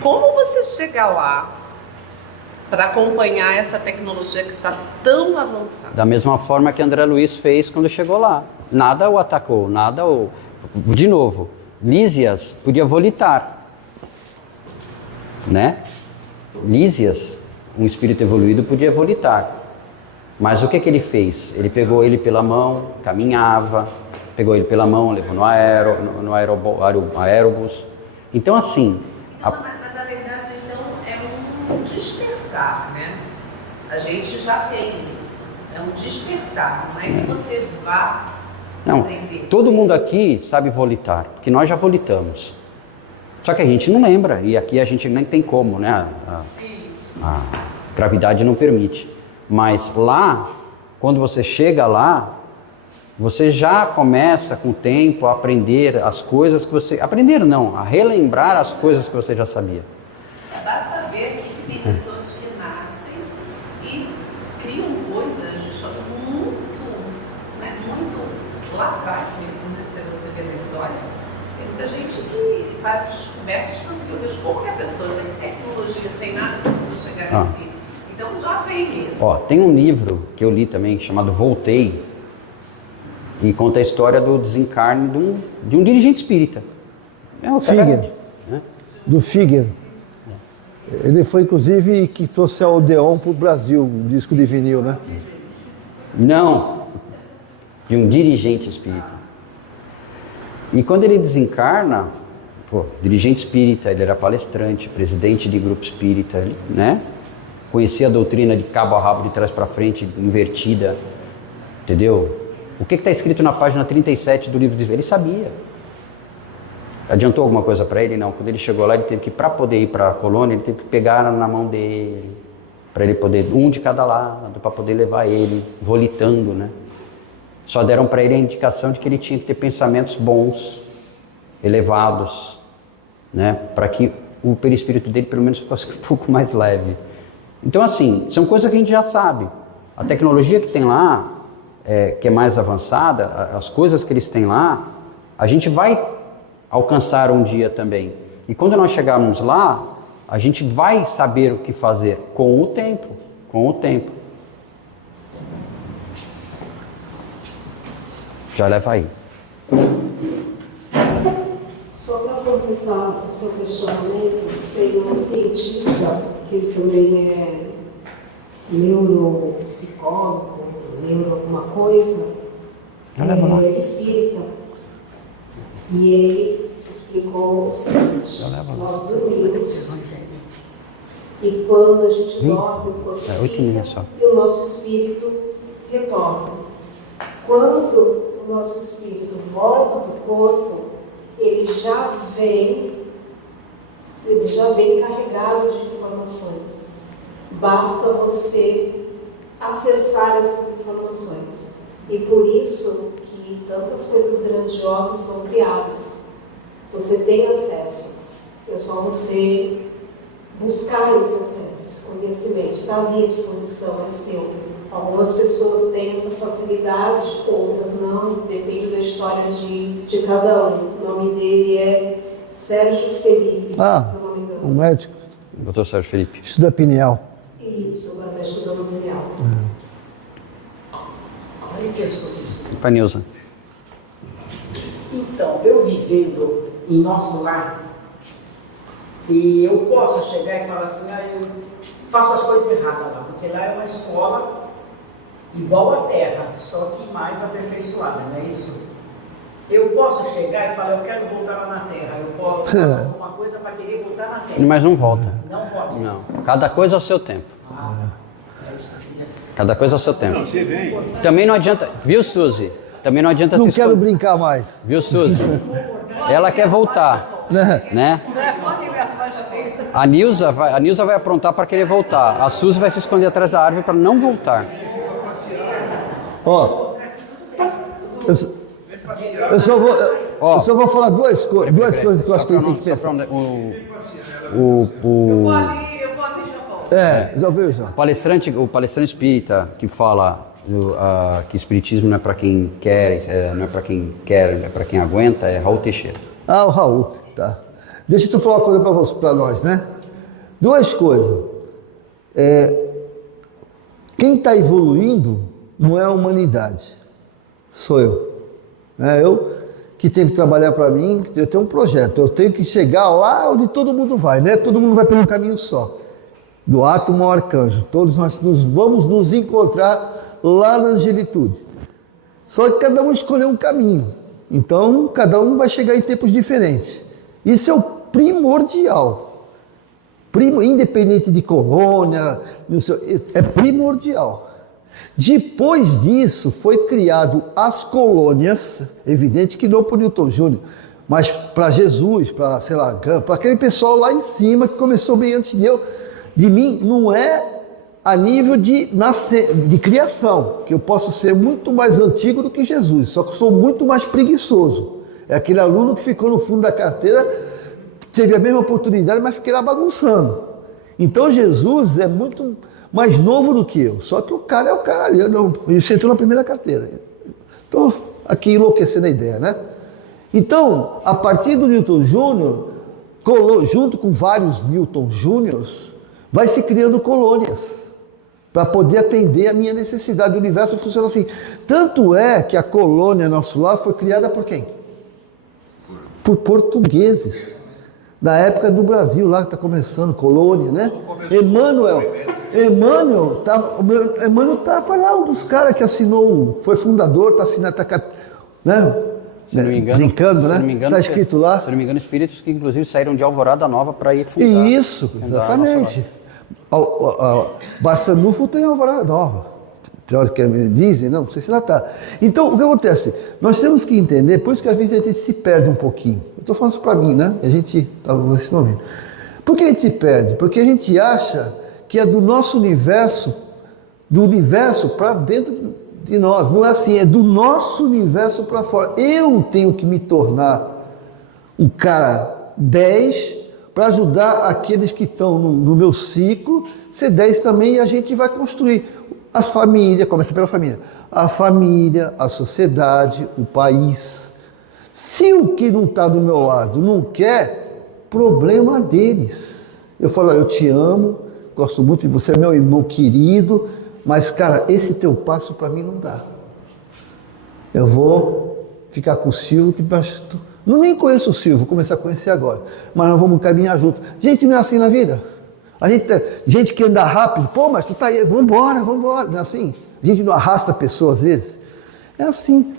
Como você chega lá para acompanhar essa tecnologia que está tão avançada? Da mesma forma que André Luiz fez quando chegou lá. Nada o atacou, nada o... De novo, Lísias podia volitar, né? Lísias, um espírito evoluído, podia volitar. Mas o que ele fez? Ele pegou ele pela mão, caminhava, pegou ele pela mão, levou no aerobus. Então assim... Mas a verdade, então, é um despertar, né? A gente já tem isso. É um despertar, não é que você vá aprender. Todo mundo aqui sabe volitar, porque nós já volitamos. Só que a gente não lembra, e aqui a gente nem tem como, né? Gravidade não permite. Mas lá, quando você chega lá, você já começa com o tempo a aprender as coisas que você... Aprender não, a relembrar as coisas que você já sabia. Basta ver que tem pessoas que nascem e criam coisas muito, né, muito lá atrás mesmo, se você ver na história. Tem muita gente que faz descobertas de meu Deus, como que a pessoa sem tecnologia, sem nada, conseguiu chegar nesse... Então já vem mesmo. Ó, tem um livro que eu li também, chamado Voltei, e conta a história do desencarne de um dirigente espírita. É o Figueiredo. Né? Do Figueiredo. Ele foi, inclusive, que trouxe a Odeon para o Brasil, um disco de vinil, né? Não, de um dirigente espírita. E quando ele desencarna, dirigente espírita, ele era palestrante, presidente de grupo espírita, né? Conhecia a doutrina de cabo a rabo, de trás para frente, invertida, entendeu? O que está escrito na página 37 do livro de... Ele sabia. Adiantou alguma coisa para ele? Não. Quando ele chegou lá, ele teve que, para poder ir para a colônia, ele teve que pegar na mão dele, para ele poder, um de cada lado, para poder levar ele, volitando, né? Só deram para ele a indicação de que ele tinha que ter pensamentos bons, elevados, né? Para que o perispírito dele, pelo menos, fosse um pouco mais leve. Então, assim, são coisas que a gente já sabe. A tecnologia que tem lá, que é mais avançada, as coisas que eles têm lá, a gente vai alcançar um dia também. E quando nós chegarmos lá, a gente vai saber o que fazer com o tempo, com o tempo. Já leva aí. Só para completar o seu questionamento, tem um cientista que ele também é neuropsicólogo, neuro alguma coisa, espírita. E ele explicou o seguinte: nós dormimos e quando a gente dorme, o corpo fica e o nosso espírito retorna. Quando o nosso espírito volta para o corpo, ele já vem carregado de informações. Basta você acessar essas informações. E por isso que tantas coisas grandiosas são criadas. Você tem acesso. É só você buscar esse acesso, esse conhecimento. Está ali à disposição, é seu. Algumas pessoas têm essa facilidade, outras não. Depende da história de cada um. O nome dele é Sérgio Felipe, se eu não me engano. Um médico. Doutor Sérgio Felipe. Estuda pineal. Isso, agora está estudando pineal. Para Nilza. Então, eu vivendo em nosso lar, e eu posso chegar e falar assim, eu faço as coisas erradas lá, porque lá é uma escola igual à Terra, só que mais aperfeiçoada, não é isso? Eu posso chegar e falar, eu quero voltar lá na Terra, eu posso fazer alguma coisa para querer voltar na Terra. Mas não volta. Não pode? Não. Cada coisa ao seu tempo. Cada coisa ao seu tempo. Também não adianta, viu, Suzy? Também não adianta Não se quero brincar mais. Viu, Suzy? Ela quer voltar, né? A Nilza vai aprontar para querer voltar. A Suzy vai se esconder atrás da árvore para não voltar. Ó, eu só vou falar duas coisas que eu acho que ele tem que pensar. Eu vou ali e já volto. Já viu, já. O palestrante espírita que fala que espiritismo não é para quem quer, não é para quem quer, é para quem aguenta, é Raul Teixeira. Ah, o Raul, tá. Deixa eu falar uma coisa para nós, né? Duas coisas. Quem está evoluindo não é a humanidade, sou eu. Eu que tenho que trabalhar para mim, eu tenho um projeto, eu tenho que chegar lá onde todo mundo vai, né? Todo mundo vai pelo caminho só. Do átomo ao arcanjo, todos nós vamos nos encontrar lá na angelitude. Só que cada um escolheu um caminho, então cada um vai chegar em tempos diferentes. Isso é o primordial, independente de colônia, é primordial. Depois disso, foi criado as colônias, evidente que não por Newton Júnior, mas para Jesus, para, para aquele pessoal lá em cima que começou bem antes de mim, não é a nível de criação, que eu posso ser muito mais antigo do que Jesus, só que eu sou muito mais preguiçoso. É aquele aluno que ficou no fundo da carteira, teve a mesma oportunidade, mas fiquei lá bagunçando. Então Jesus é muito mais novo do que eu, só que o cara é o cara, ele sentou na primeira carteira. Estou aqui enlouquecendo a ideia, né? Então, a partir do Newton Júnior, junto com vários Newton Júniors, vai se criando colônias para poder atender a minha necessidade. O universo funciona assim. Tanto é que a colônia Nosso Lar foi criada por quem? Por portugueses. Na época do Brasil, lá que está começando, colônia, né? Emmanuel foi lá um dos caras que assinou, foi fundador, está assinando, né? Se não me engano, brincando, né? Está escrito lá. Se não me engano, espíritos que inclusive saíram de Alvorada Nova para ir fundar. Isso, exatamente. Barçanufo tem Alvorada Nova. Teoricamente dizem, não sei se ela está. Então, o que acontece? Nós temos que entender, por isso que às vezes a gente se perde um pouquinho. Eu estou falando isso para mim, né? A gente, talvez vocês não vendo. Por que a gente se perde? Porque a gente acha que é do nosso universo, para dentro de nós. Não é assim, é do nosso universo para fora. Eu tenho que me tornar um cara 10 para ajudar aqueles que estão no meu ciclo, ser 10 também, e a gente vai construir as famílias, começa pela família, a sociedade, o país. Se o que não está do meu lado não quer, problema deles. Eu falo, eu te amo, gosto muito de você, é meu irmão querido, mas, cara, esse teu passo para mim não dá. Eu vou ficar com o Silvio, que não nem conheço o Silvio, vou começar a conhecer agora. Mas nós vamos caminhar junto. Gente, não é assim na vida. Gente que anda rápido, pô, mas tu tá aí, vambora. Não é assim? A gente não arrasta a pessoa às vezes. É assim.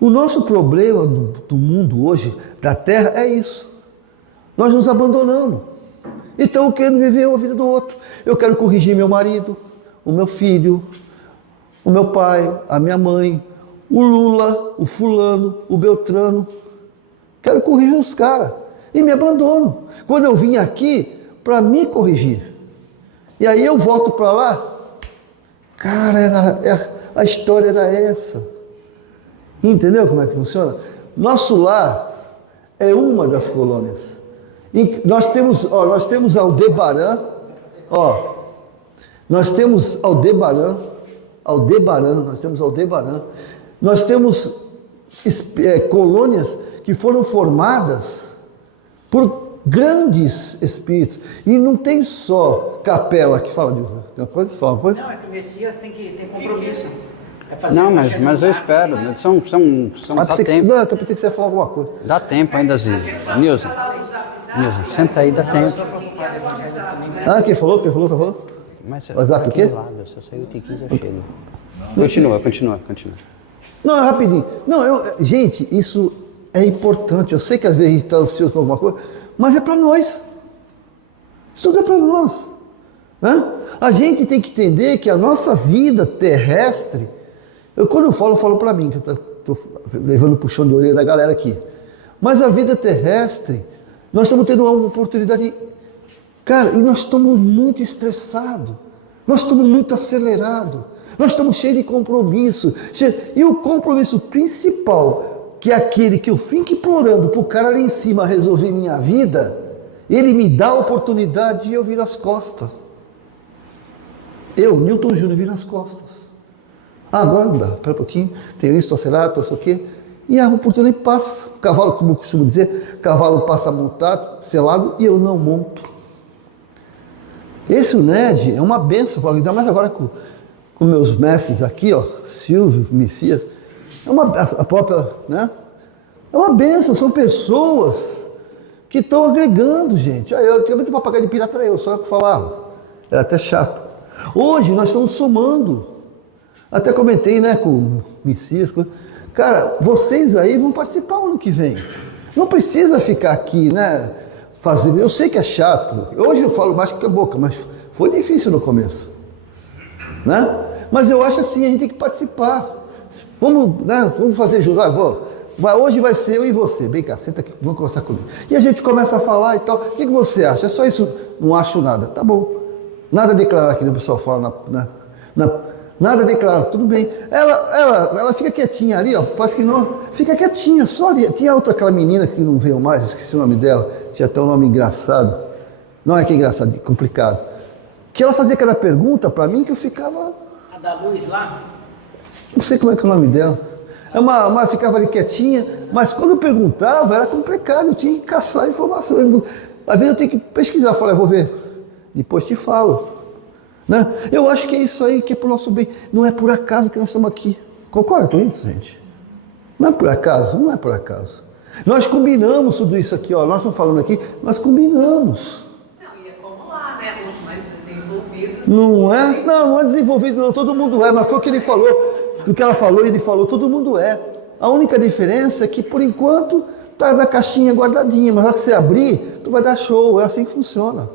O nosso problema do mundo hoje, da Terra, é isso. Nós nos abandonamos. Então eu quero viver a vida do outro. Eu quero corrigir meu marido, o meu filho, o meu pai, a minha mãe, o Lula, o fulano, o Beltrano. Quero corrigir os caras e me abandono. Quando eu vim aqui para me corrigir, e aí eu volto para lá, cara, a história era essa. Entendeu como é que funciona? Nosso lar é uma das colônias. E nós temos Aldebaran, nós temos Aldebaran, nós temos colônias que foram formadas por grandes espíritos. E não tem só capela que fala disso. Tem uma coisa? Fala uma coisa? Não, é que o Messias tem que ter compromisso. Não, mas eu espero. Dá tempo. Não, eu pensei que você ia falar alguma coisa. Dá tempo ainda, Nilson, senta aí, dá tempo. Quem falou? Tá falando? Mas WhatsApp o quê? Se eu sair o T15 eu chego. Continua. Não, é rapidinho. Gente, isso é importante. Eu sei que às vezes a gente está ansioso com alguma coisa, mas é para nós. Isso tudo é para nós. Né? A gente tem que entender que a nossa vida terrestre, quando eu falo para mim, que eu estou levando o puxão de orelha da galera aqui, mas a vida terrestre, nós estamos tendo uma oportunidade, cara, e nós estamos muito estressados, nós estamos muito acelerados, nós estamos cheios de compromisso, e o compromisso principal, que é aquele que eu fico implorando para o cara ali em cima resolver minha vida, ele me dá a oportunidade de eu vir as costas. Eu, Newton Júnior, viro as costas. Agora não dá, espera um pouquinho, tem isso, acelerado, não sei o quê. E a oportunidade passa. O cavalo, como eu costumo dizer, cavalo passa montado, selado, e eu não monto. Esse NED é uma benção, ainda mais agora com meus mestres aqui, Silvio, Messias. A própria, né? É uma benção, são pessoas que estão agregando, gente. Antigamente o papagaio de pirata era eu, só eu que falava. Era até chato. Hoje nós estamos somando. Até comentei, né, com o Messias. Cara, vocês aí vão participar no ano que vem. Não precisa ficar aqui, né, fazendo. Eu sei que é chato. Hoje eu falo mais que a boca, mas foi difícil no começo. Né? Mas eu acho assim, a gente tem que participar. Vamos fazer jurar, hoje vai ser eu e você. Vem cá, senta aqui, vamos conversar comigo. E a gente começa a falar e tal. O que você acha? É só isso? Não acho nada. Tá bom. Nada a declarar, que o pessoal fala nada a declarar, tudo bem. Ela fica quietinha ali, ó, parece que não, fica quietinha, só ali. Tinha outra, aquela menina que não veio mais, esqueci o nome dela, tinha até um nome engraçado. Não é que é engraçado, é complicado. Que ela fazia aquela pergunta para mim que eu ficava... A da luz lá? Não sei como é que é o nome dela. Ela ficava ali quietinha, mas quando eu perguntava era complicado, eu tinha que caçar informação. Às vezes eu tenho que pesquisar, eu falei, vou ver, depois te falo. Né? Eu acho que é isso aí, que é pro nosso bem. Não é por acaso que nós estamos aqui. Concorda com isso, gente? Não é por acaso, não é por acaso. Nós combinamos tudo isso aqui, ó. Nós estamos falando aqui, nós combinamos. Não, e é como lá, né? Os mais desenvolvidos. Não é? Não é desenvolvido, não. Todo mundo é, mas foi o que ele falou. Do que ela falou, ele falou, todo mundo é. A única diferença é que, por enquanto, está na caixinha guardadinha, mas na hora que você abrir, tu vai dar show, é assim que funciona.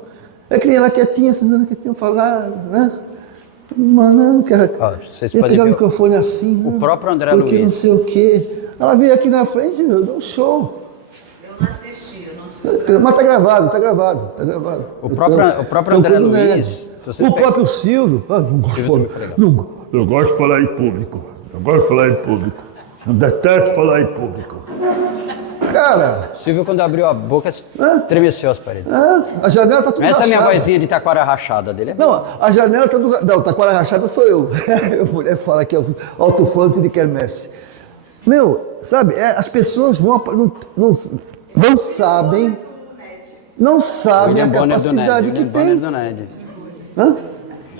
É que ela quietinha, Suzana quietinha, falar, né? Mas não, quero pegar o microfone assim, né? O próprio André porque Luiz. Não sei o quê. Ela veio aqui na frente, meu, deu um show. Eu não assisti, eu não tive. Mas tá gravado. O próprio André Luiz. O próprio Silvio. Eu gosto de falar em público. Eu detesto falar em público. Cara. Silvio, quando abriu a boca, tremeceu as paredes. A janela tá tudo rachada. Essa é a minha vozinha de taquara rachada dele. Não, a janela tá tudo... Não, taquara rachada sou eu. A mulher fala que é o alto-falante de quermesse. Meu, sabe, as pessoas não sabem a capacidade que tem.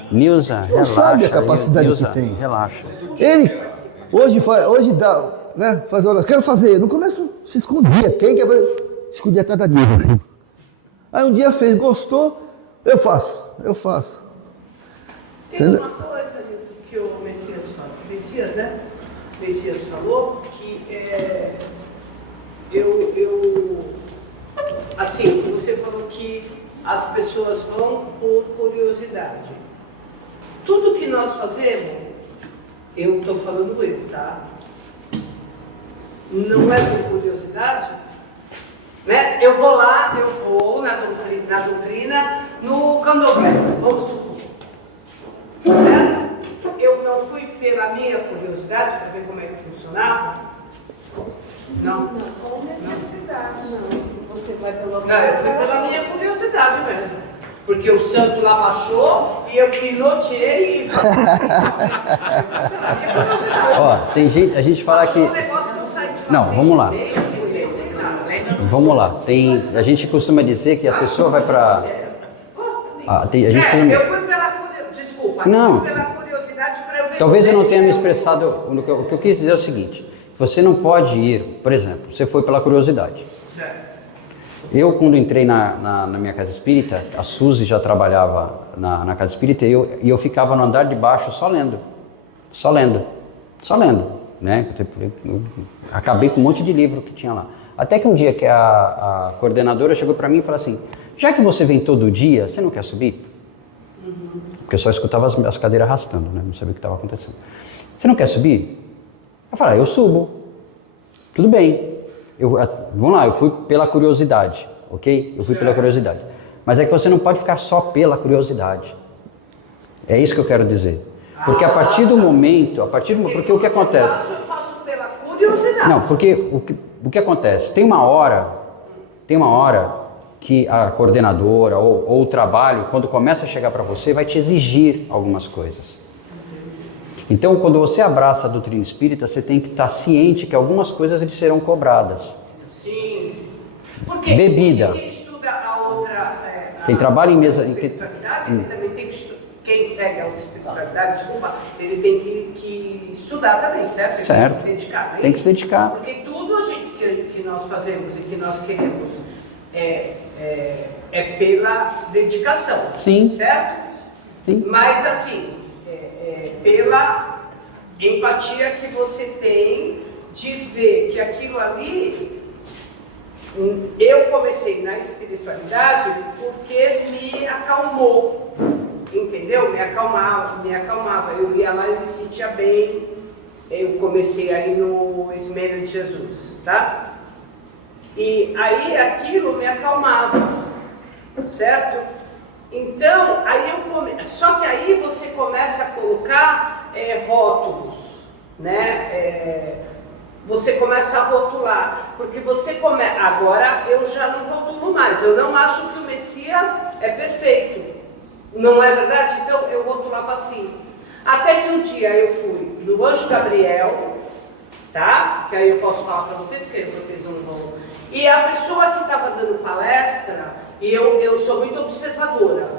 Nilza, relaxa. Não sabe a capacidade Nilza, que tem. Relaxa. Ele, hoje dá, né, faz hora, quero fazer, no começo se escondia, quem quer fazer? Escondia até da Nilza. Aí um dia fez, gostou, eu faço. Tem Entendeu? uma coisa, Nilton, que o Messias falou, que assim, você falou que as pessoas vão por curiosidade. Tudo que nós fazemos, eu estou falando eu, tá? Não é por curiosidade, né? Eu vou na doutrina, no candomblé, vamos supor. Certo? Eu não fui pela minha curiosidade para ver como é que funcionava? Não. Não, com necessidade, não. Você vai pela Não, eu fui pela minha curiosidade mesmo. Porque o santo lá baixou e eu piloteei e falei. Ó, tem gente, a gente fala que... Não, vamos lá. Vamos lá. A gente costuma dizer que a pessoa vai para... Eu fui pela curiosidade. Desculpa. Não. Eu fui pela curiosidade para eu ver. Talvez eu não tenha me expressado. O que eu quis dizer é o seguinte: você não pode ir, por exemplo, você foi pela curiosidade. Eu, quando entrei na minha casa espírita, a Suzy já trabalhava na casa espírita e eu ficava no andar de baixo só lendo, né? Eu acabei com um monte de livro que tinha lá. Até que um dia que a coordenadora chegou para mim e falou assim: já que você vem todo dia, você não quer subir? Porque eu só escutava as cadeiras arrastando, né? Não sabia o que estava acontecendo. Você não quer subir? Eu falei: eu subo. Tudo bem. Vamos lá, eu fui pela curiosidade, ok? Eu fui pela curiosidade. Mas é que você não pode ficar só pela curiosidade. É isso que eu quero dizer. Porque a partir do momento, porque o que acontece? Eu faço pela curiosidade. Não, porque o que acontece? Tem uma hora que a coordenadora ou o trabalho, quando começa a chegar para você, vai te exigir algumas coisas. Então, quando você abraça a doutrina espírita, você tem que estar ciente que algumas coisas lhe serão cobradas. Sim. Porque bebida. Quem estuda a outra... Quem trabalha em mesa... espiritualidade, ele também tem que estudar. Quem segue a outra espiritualidade, desculpa, ele tem que estudar também, certo? Certo. Tem que se dedicar. Tem que se dedicar. Porque tudo que nós fazemos e que nós queremos é pela dedicação. Sim. Certo? Sim. Mas assim, pela empatia que você tem de ver que aquilo ali, eu comecei na espiritualidade porque me acalmou, entendeu? Me acalmava. Eu ia lá e me sentia bem. Eu comecei aí no Esmero de Jesus, tá? E aí aquilo me acalmava, certo? Então, só que aí você começa a colocar rótulos, né? Você começa a rotular, porque agora eu já não rotulo mais, eu não acho que o Messias é perfeito, não é verdade? Então eu rotulava assim, até que um dia eu fui no Anjo Gabriel, tá? Que aí eu posso falar para vocês, porque vocês não vão. E a pessoa que estava dando palestra, e eu sou muito observadora,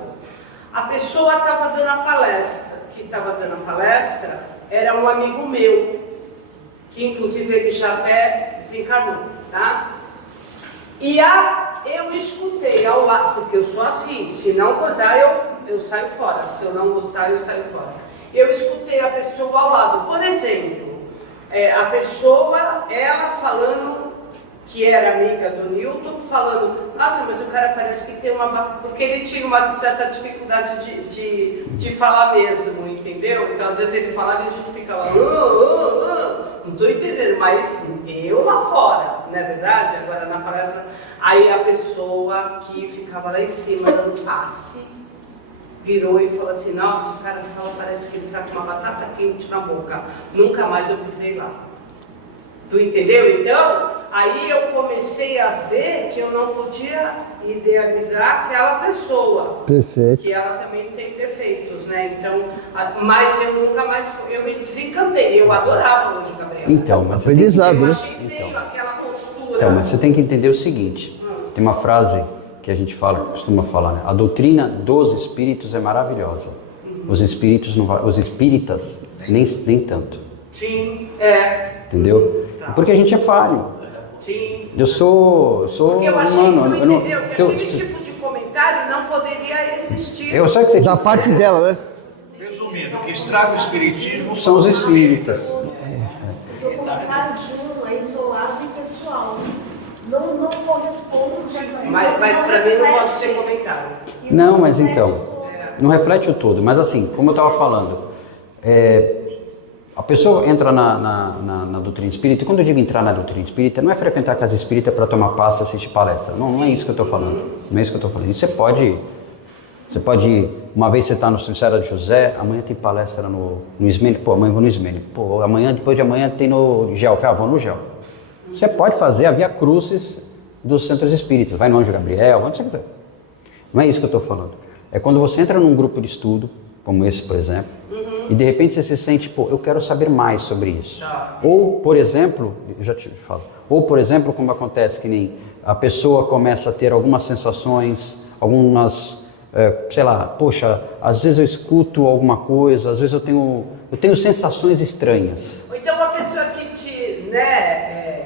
a pessoa que estava dando a palestra, era um amigo meu, que inclusive ele já até desencarnou, tá? E eu escutei ao lado, porque eu sou assim, se não gostar eu saio fora, se eu não gostar eu saio fora. Eu escutei a pessoa ao lado, por exemplo, a pessoa, ela falando que era amiga do Newton, falando, nossa, mas o cara parece que tem porque ele tinha uma certa dificuldade de falar mesmo, entendeu? Então às vezes ele falava e a gente ficava, não estou entendendo, mas deu lá fora, não é verdade? Agora na palestra, aí a pessoa que ficava lá em cima dando passe, virou e falou assim, nossa, o cara fala, parece que ele está com uma batata quente na boca, nunca mais eu pisei lá. Tu entendeu? Então, aí eu comecei a ver que eu não podia idealizar aquela pessoa. Perfeito. Que ela também tem defeitos, né? Então, mas eu nunca mais, eu me desencantei, eu adorava o Anjo Gabriel. Então, mas aprendizado, Eu né? achei feio aquela postura. Então, mas você tem que entender o seguinte, tem uma frase que a gente costuma falar, né? A doutrina dos espíritos é maravilhosa. Os espíritas nem tanto. Sim, Entendeu? Porque a gente é falho. Sim. Eu sou Porque eu achei humano. que tu entendeu que aquele tipo de comentário não poderia existir. Eu sei que você Da parte dela, né? Resumindo, o que estraga o espiritismo são os espíritas. O comentário de um é isolado e pessoal. Não corresponde. Mas para mim não pode ser comentário. Não, mas então, não reflete o todo. Mas assim, como eu estava falando, a pessoa entra na doutrina espírita, e quando eu digo entrar na doutrina espírita, não é frequentar a casa espírita para tomar passe e assistir palestra. Não é isso que eu estou falando. Não é isso que eu estou falando. Isso você pode, uma vez você está no Sincera de José, amanhã tem palestra no Ismênio, pô, amanhã eu vou no Ismênio. Pô, amanhã, depois de amanhã tem no GEL, vou no GEL. Você pode fazer a Via Crucis dos centros espíritas, vai no Anjo Gabriel, onde você quiser. Não é isso que eu estou falando. É quando você entra num grupo de estudo, como esse, por exemplo, e de repente você se sente, pô, eu quero saber mais sobre isso. Ou, por exemplo, eu já te falo, ou, por exemplo, como acontece que nem a pessoa começa a ter algumas sensações, algumas, sei lá, poxa, às vezes eu escuto alguma coisa, às vezes eu tenho sensações estranhas. Ou então uma pessoa que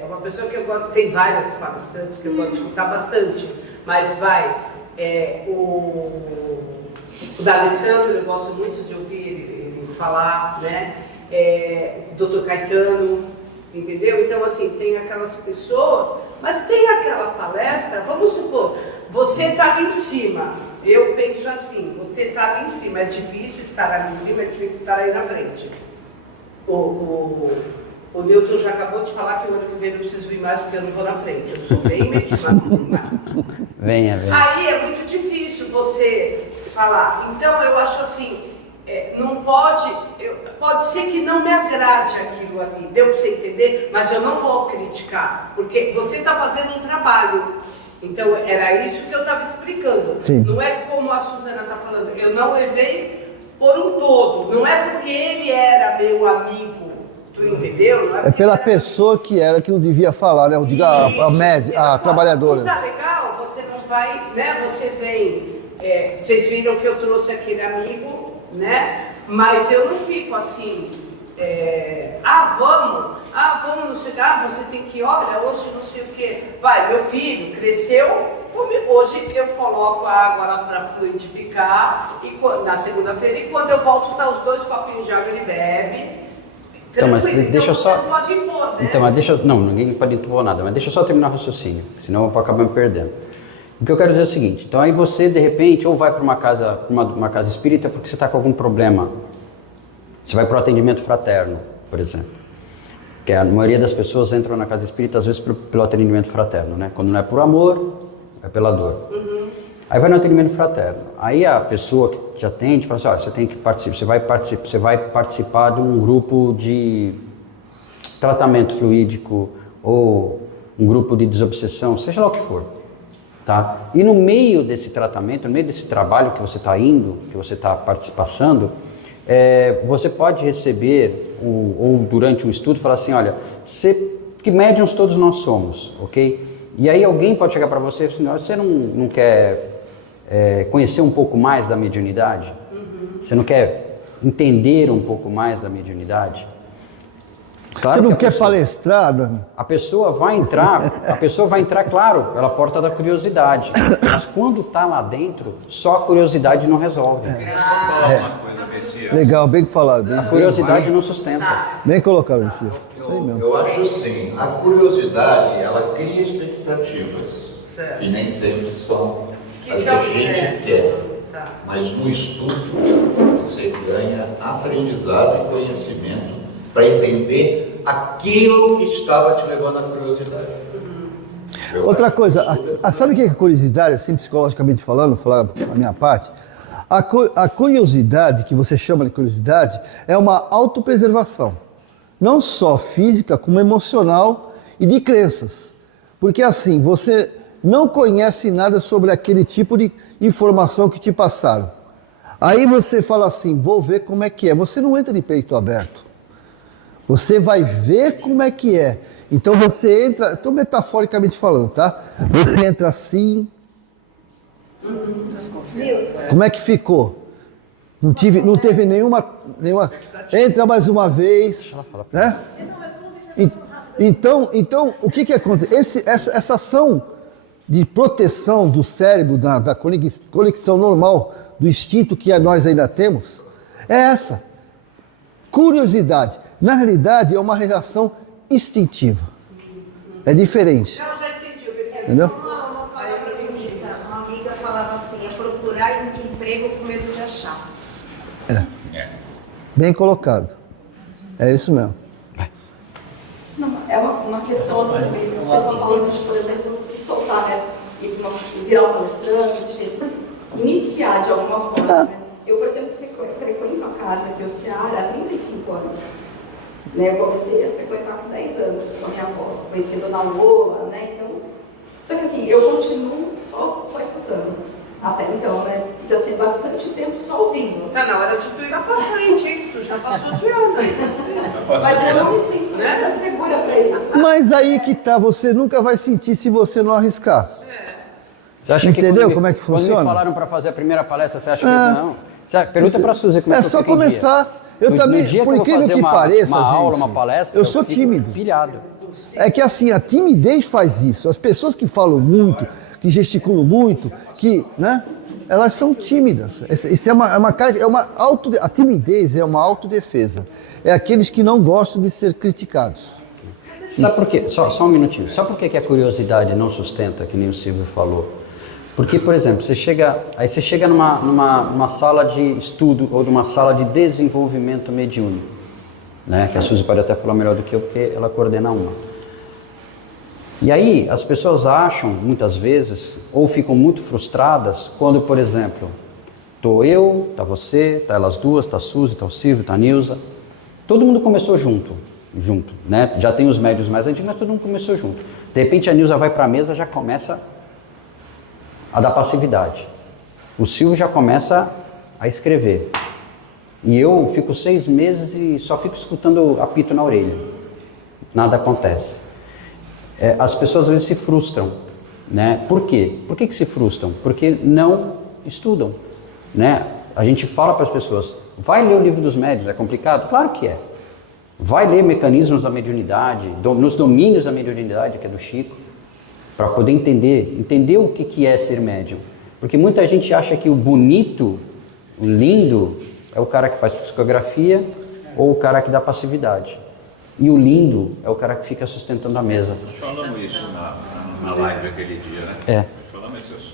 uma pessoa que eu gosto, tem várias palestrantes que eu gosto de escutar bastante, mas o D'Alessandro, eu gosto muito de ouvir ele falar, né? Dr. Caetano, entendeu? Então, assim, tem aquelas pessoas, mas tem aquela palestra, vamos supor, você está ali em cima, eu penso assim, você está ali em cima, é difícil estar ali em cima, é difícil estar aí na frente. O Newton já acabou de falar que o ano que vem eu preciso vir mais porque eu não vou na frente, eu sou bem metido. Venha. Aí é muito difícil você falar. Então eu acho assim, não pode ser que não me agrade aquilo ali, deu para você entender? Mas eu não vou criticar, porque você está fazendo um trabalho. Então era isso que eu estava explicando. Sim. Não é como a Suzana está falando, eu não levei por um todo, não é porque ele era meu amigo. Tu entendeu? Não É pela pessoa que era que não devia falar, né? Diga a trabalhadora. Tá legal, você não vai, né? Você vem, vocês viram que eu trouxe aquele amigo, né? Mas eu não fico assim, vamos no cigarro, você tem que, olha, hoje não sei o quê. Vai, meu filho cresceu, hoje eu coloco a água lá para fluidificar, na segunda-feira, e quando eu volto, tá os 2 copinhos de água, ele bebe. Então, mas deixa eu só. Você não pode impor, né? Então, mas não, ninguém pode impor nada, mas deixa eu só terminar o raciocínio, senão eu vou acabar me perdendo. O que eu quero dizer é o seguinte: então aí você, de repente, ou vai para uma casa espírita porque você está com algum problema. Você vai para o atendimento fraterno, por exemplo. Que a maioria das pessoas entram na casa espírita, às vezes, pelo atendimento fraterno, né? Quando não é por amor, é pela dor. Aí vai no atendimento fraterno. Aí a pessoa que te atende fala assim, olha, você tem que participar, você vai participar de um grupo de tratamento fluídico ou um grupo de desobsessão, seja lá o que for. Tá? E no meio desse tratamento, no meio desse trabalho que você está indo, que você está participando, você pode receber, ou durante um estudo, falar assim, olha, que médiums todos nós somos, ok? E aí alguém pode chegar para você e falar assim, você não quer conhecer um pouco mais da mediunidade? Você não quer entender um pouco mais da mediunidade? Claro você não que quer palestrar? A pessoa vai entrar, claro, pela porta da curiosidade. Mas quando está lá dentro, só a curiosidade não resolve. Legal, bem falado. A curiosidade não sustenta. Bem colocado, Lucio. Isso aí mesmo. Eu acho assim, a curiosidade, ela cria expectativas, que nem sempre são as que a gente quer. Mas no estudo, você ganha aprendizado e conhecimento para entender aquilo que estava te levando à curiosidade. Outra coisa, sabe o que é curiosidade, assim, psicologicamente falando, falar a minha parte? A curiosidade, que você chama de curiosidade, é uma autopreservação. Não só física, como emocional e de crenças. Porque assim, você não conhece nada sobre aquele tipo de informação que te passaram. Aí você fala assim, vou ver como é que é. Você não entra de peito aberto. Você vai ver como é que é. Então você entra, estou metaforicamente falando, tá? Você entra assim. Como é que ficou? Não teve nenhuma. Entra mais uma vez, né? Então, o que acontece? Essa ação de proteção do cérebro, da conexão normal do instinto que nós ainda temos, é essa. Curiosidade. Na realidade, é uma reação instintiva. É diferente. Eu já entendi. Entendeu? Uma amiga falava assim, é procurar emprego com medo de achar. Bem colocado. É isso mesmo. Não, é uma questão assim, vocês estão falando de, por exemplo, se soltar, né? E virar um palestrante, iniciar de alguma forma. Né? Eu, por exemplo, frequento a casa aqui, o Ceará, há 35 anos. Né? Eu comecei a frequentar com 10 anos com a minha avó, conheci a Dona Lola, né? Então, só que assim, eu continuo só escutando. Até então, né? Então, assim, bastante tempo só ouvindo. Tá na hora de tu ir lá pra frente, hein? Tu já passou de ano. Mas eu não me sinto nada segura pra isso. Mas aí que tá, você nunca vai sentir se você não arriscar. Você acha Entendeu que como é que funciona? Quando me falaram para fazer a primeira palestra, você acha que não? Pergunta para a Suzy como é que eu só fico em dia. começar. Eu também, dia por que eu vou incrível fazer que pareça, uma aula, gente, uma palestra, eu sou fico tímido. Pilhado. É que assim, a timidez faz isso. As pessoas que falam muito, que gesticulam muito, que, né? Elas são tímidas. Isso a timidez é uma autodefesa. É aqueles que não gostam de ser criticados. Sabe por quê? Só um minutinho. Sabe por que a curiosidade não sustenta, que nem o Silvio falou? Porque, por exemplo, você chega numa sala de estudo ou numa sala de desenvolvimento mediúnico, né? Que a Suzy pode até falar melhor do que eu, porque ela coordena uma. E aí, as pessoas acham, muitas vezes, ou ficam muito frustradas, quando, por exemplo, estou eu, está você, está elas duas, está a Suzy, está o Silvio, está a Nilza. Todo mundo começou junto, né? Já tem os médios mais antigos, mas todo mundo começou junto. De repente, a Nilza vai para a mesa, já começa a dar passividade. O Silvio já começa a escrever. E eu fico 6 meses e só fico escutando apito na orelha. Nada acontece. As pessoas às vezes se frustram, né? Por quê? Por que se frustram? Porque não estudam, né? A gente fala para as pessoas, vai ler o livro dos médiuns, é complicado? Claro que é. Vai ler Mecanismos da Mediunidade, nos domínios da mediunidade, que é do Chico, para poder entender o que é ser médium. Porque muita gente acha que o bonito, o lindo, é o cara que faz psicografia ou o cara que dá passividade. E o lindo é o cara que fica sustentando a mesa. Nós falamos isso na live aquele dia, né? Falamos esse assunto.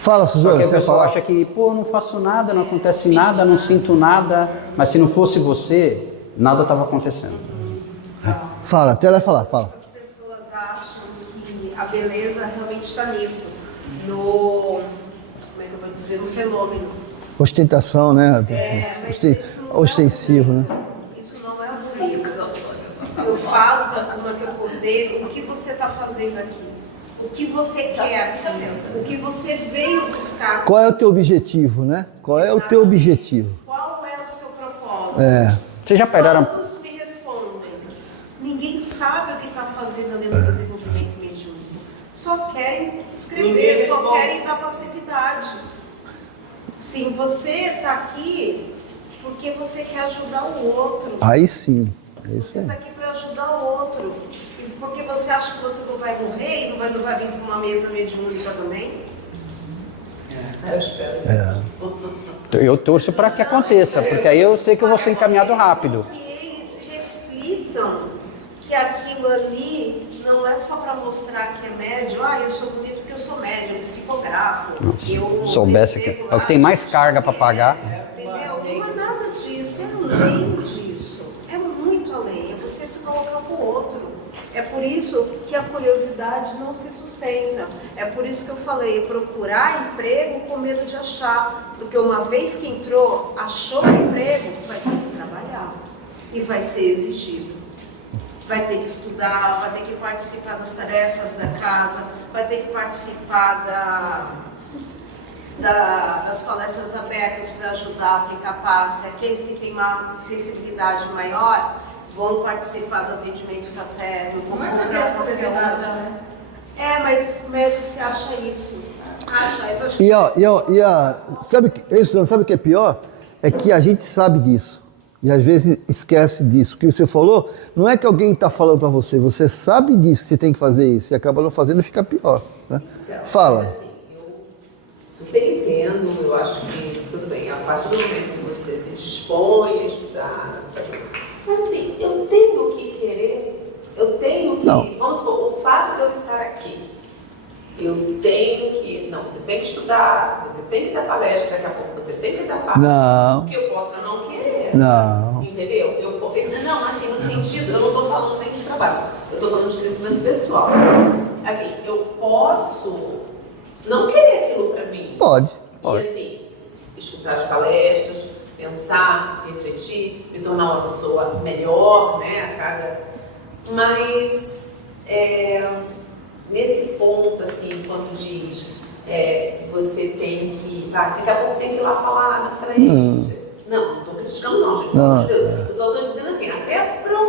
Fala, Suzana. Só que o pessoal acha que, não faço nada, não acontece nada, não sinto nada. Mas se não fosse você, nada estava acontecendo. Fala, até ela falar, fala. As pessoas acham que a beleza realmente está nisso. como é que eu vou dizer, no fenômeno. Ostentação, né? Ostensivo, né? Isso não é bonito. Eu falo da cama que eu acordei, o que você está fazendo aqui? O que você quer aqui? O que você veio buscar? Qual é o teu objetivo, né? Qual é o teu objetivo? Qual é o seu propósito? Vocês já pararam? Quantos me respondem? Ninguém sabe o que está fazendo ali no desenvolvimento mediúnico. Só querem escrever, só querem dar passividade. Sim, você está aqui porque você quer ajudar o outro. Aí sim, é isso Você aí. está aqui para ajudar o outro. E porque você acha que você não vai morrer e não vai vir para uma mesa mediúnica também? Eu espero. Eu torço para que aconteça, porque aí eu sei que eu vou ser encaminhado rápido. Que eles reflitam que aquilo ali não é só para mostrar que é médium. Ah, eu sou bonito porque eu sou médium, eu psicografo. Eu Soubesse que é o que tem mais carga para pagar. Entendeu? Não é nada disso, é além disso. É muito além, é você se colocar para o outro. É por isso que a curiosidade não se sustenta. É por isso que eu falei, procurar emprego com medo de achar. Porque uma vez que entrou, achou o emprego, vai ter que trabalhar. E vai ser exigido. Vai ter que estudar, vai ter que participar das tarefas da casa, vai ter que participar das palestras abertas para ajudar a aplicar passe. Aqueles que têm uma sensibilidade maior vão participar do atendimento fraterno. Não é verdade, né? Mas o médico se acha isso. Acha isso. Sabe o que é pior? É que a gente sabe disso. E às vezes esquece disso. O que você falou, não é que alguém está falando para você, você sabe disso que você tem que fazer isso, e acaba não fazendo e fica pior. Né? Fala. Mas, assim, eu super entendo, eu acho que tudo bem, a partir do momento que você se dispõe a estudar, mas assim, eu tenho que querer, eu tenho que, vamos supor, o fato de eu estar aqui, eu tenho que, não, você tem que estudar, você tem que dar palestra, daqui a pouco você tem que dar palestra. Não. Porque eu posso não querer. Não. Entendeu? Não, assim, no sentido, eu não estou falando nem de trabalho, eu estou falando de crescimento pessoal. Assim, eu posso não querer aquilo para mim. Pode. E assim, escutar as palestras, pensar, refletir, me tornar uma pessoa melhor, né, a cada... Mas, nesse ponto, assim, quando diz que você tem que... daqui a pouco tem que ir lá falar na frente. Não estou criticando não, gente, pelo amor de Deus. Eu só estou dizendo assim, até para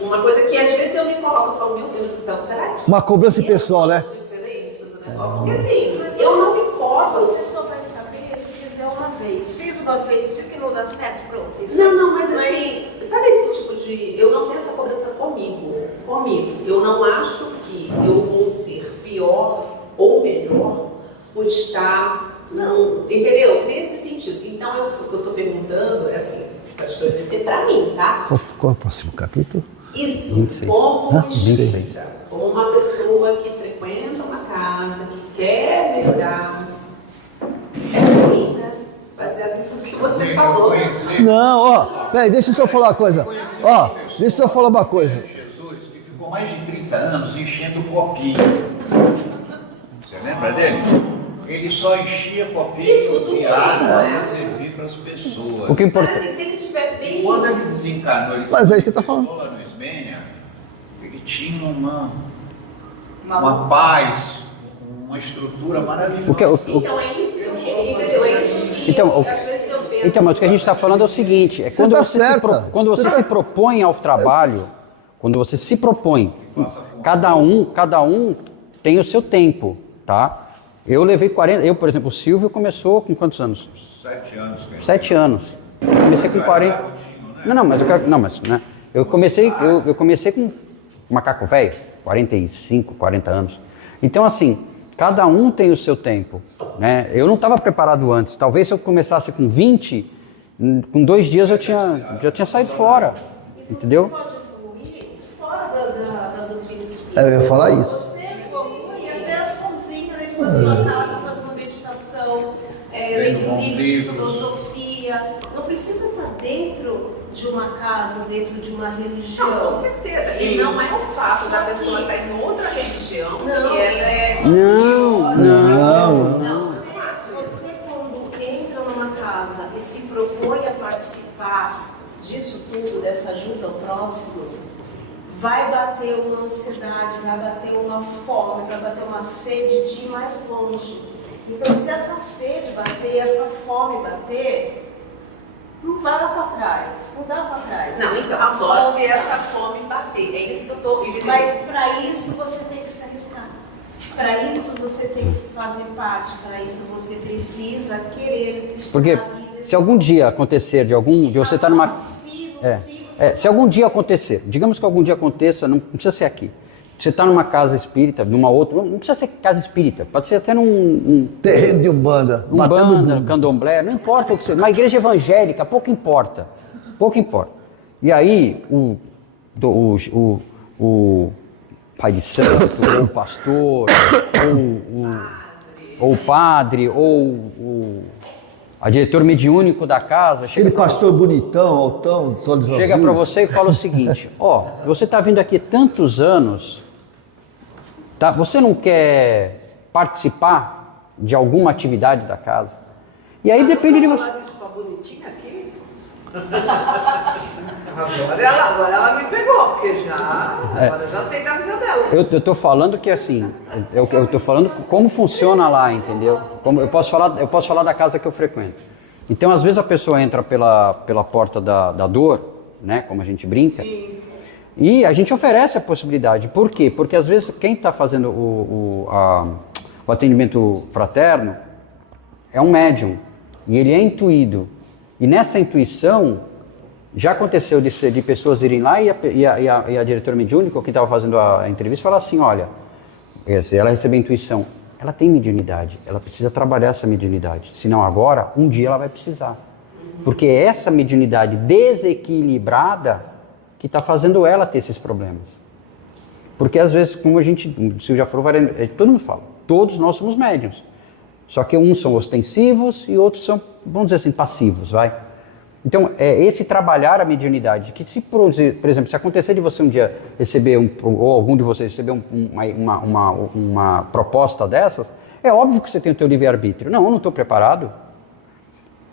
uma coisa que às vezes eu me coloco e falo, meu Deus do céu, será que... Uma cobrança pessoal, né? Porque assim, eu não me importo. Você só vai saber se fizer uma vez. Fiz uma vez, viu que não dá certo, pronto. Não, mas assim, sabe esse tipo de... Eu não tenho essa cobrança comigo. Eu não acho que eu vou ser pior ou melhor por estar... Não, entendeu? Nesse sentido. Então, o que eu estou perguntando é assim, acho que vai ser para mim, tá? Qual é o próximo capítulo? Isso, 26. como 26. espírita, como uma pessoa que frequenta uma casa, que quer melhorar, né? Baseado em tudo que você falou. Não, peraí, deixa eu só falar uma coisa. Deixa eu só falar uma coisa. Jesus, que ficou mais de 30 anos enchendo o copinho. Você lembra dele? Ele só enchia copinho de água para servir para as pessoas. O que importa? Mas assim, se ele tiver bem... Quando ele desencarnou, ele Mas é isso que tá falando. lá no Esbênia, ele tinha uma paz, uma estrutura maravilhosa. Então é isso que eu quero, entendeu? É isso que às vezes eu penso. Então, mas o que a gente está falando é o seguinte, é quando você se propõe ao trabalho, quando você se propõe, cada um tem o seu tempo, tá? Eu levei 40, por exemplo, o Silvio começou com quantos anos? 7 anos. 7 anos. Eu comecei com 40. Eu comecei com macaco velho, 45, 40 anos. Então, assim, cada um tem o seu tempo, né? Eu não estava preparado antes. Talvez se eu começasse com 20, com 2 dias já tinha saído fora, entendeu? Fora da doutrina espírita. Eu ia falar isso. Você evolui até sozinho na sua casa, fazendo meditação, lendo livros, filosofia. Não precisa estar dentro de uma casa, dentro de uma religião. Não, com certeza. E não é o fato da pessoa estar em outra religião que ela é Não. Você, quando entra numa casa e se propõe a participar disso tudo, dessa ajuda ao próximo, vai bater uma ansiedade, vai bater uma fome, vai bater uma sede de ir mais longe. Então, se essa sede bater, essa fome bater, não dá para trás, não dá para trás. Não, então, só se essa fome bater. É isso que eu estou entendendo. Mas para isso você tem que se arriscar. Para isso você tem que fazer parte. Para isso você precisa querer estar. Porque se algum dia acontecer de você estar numa... se algum dia acontecer, digamos que algum dia aconteça, não precisa ser aqui. Você está numa casa espírita, numa outra, não precisa ser casa espírita, pode ser até num terreno de Umbanda, candomblé, não importa o que seja, uma igreja evangélica, pouco importa. E aí o pai de santo, ou o pastor, ou o padre, ou a diretor mediúnico da casa... Aquele pastor bonitão, altão, olhos chega para você e fala o seguinte, você está vindo aqui tantos anos, tá? Você não quer participar de alguma atividade da casa? E aí depende de você. Agora ela me pegou, porque agora eu já sei da vida dela. Eu tô falando que assim, eu tô falando como funciona lá, entendeu? Eu posso falar da casa que eu frequento. Então, às vezes a pessoa entra pela porta da dor, né, como a gente brinca. Sim. E a gente oferece a possibilidade. Por quê? Porque às vezes quem está fazendo o atendimento fraterno é um médium e ele é intuído. E nessa intuição já aconteceu de pessoas irem lá e a diretora mediúnica, que estava fazendo a entrevista, falar assim, olha, ela recebeu a intuição, ela tem mediunidade, ela precisa trabalhar essa mediunidade, senão agora, um dia ela vai precisar. Porque é essa mediunidade desequilibrada que está fazendo ela ter esses problemas. Porque às vezes, como o Silvio já falou, todo mundo fala, todos nós somos médiuns. Só que uns são ostensivos e outros são, vamos dizer assim, passivos, vai. Então, é esse trabalhar a mediunidade, que se, por exemplo, se acontecer de você um dia receber, ou algum de vocês receber uma proposta dessas, é óbvio que você tem o teu livre-arbítrio. Não, eu não estou preparado.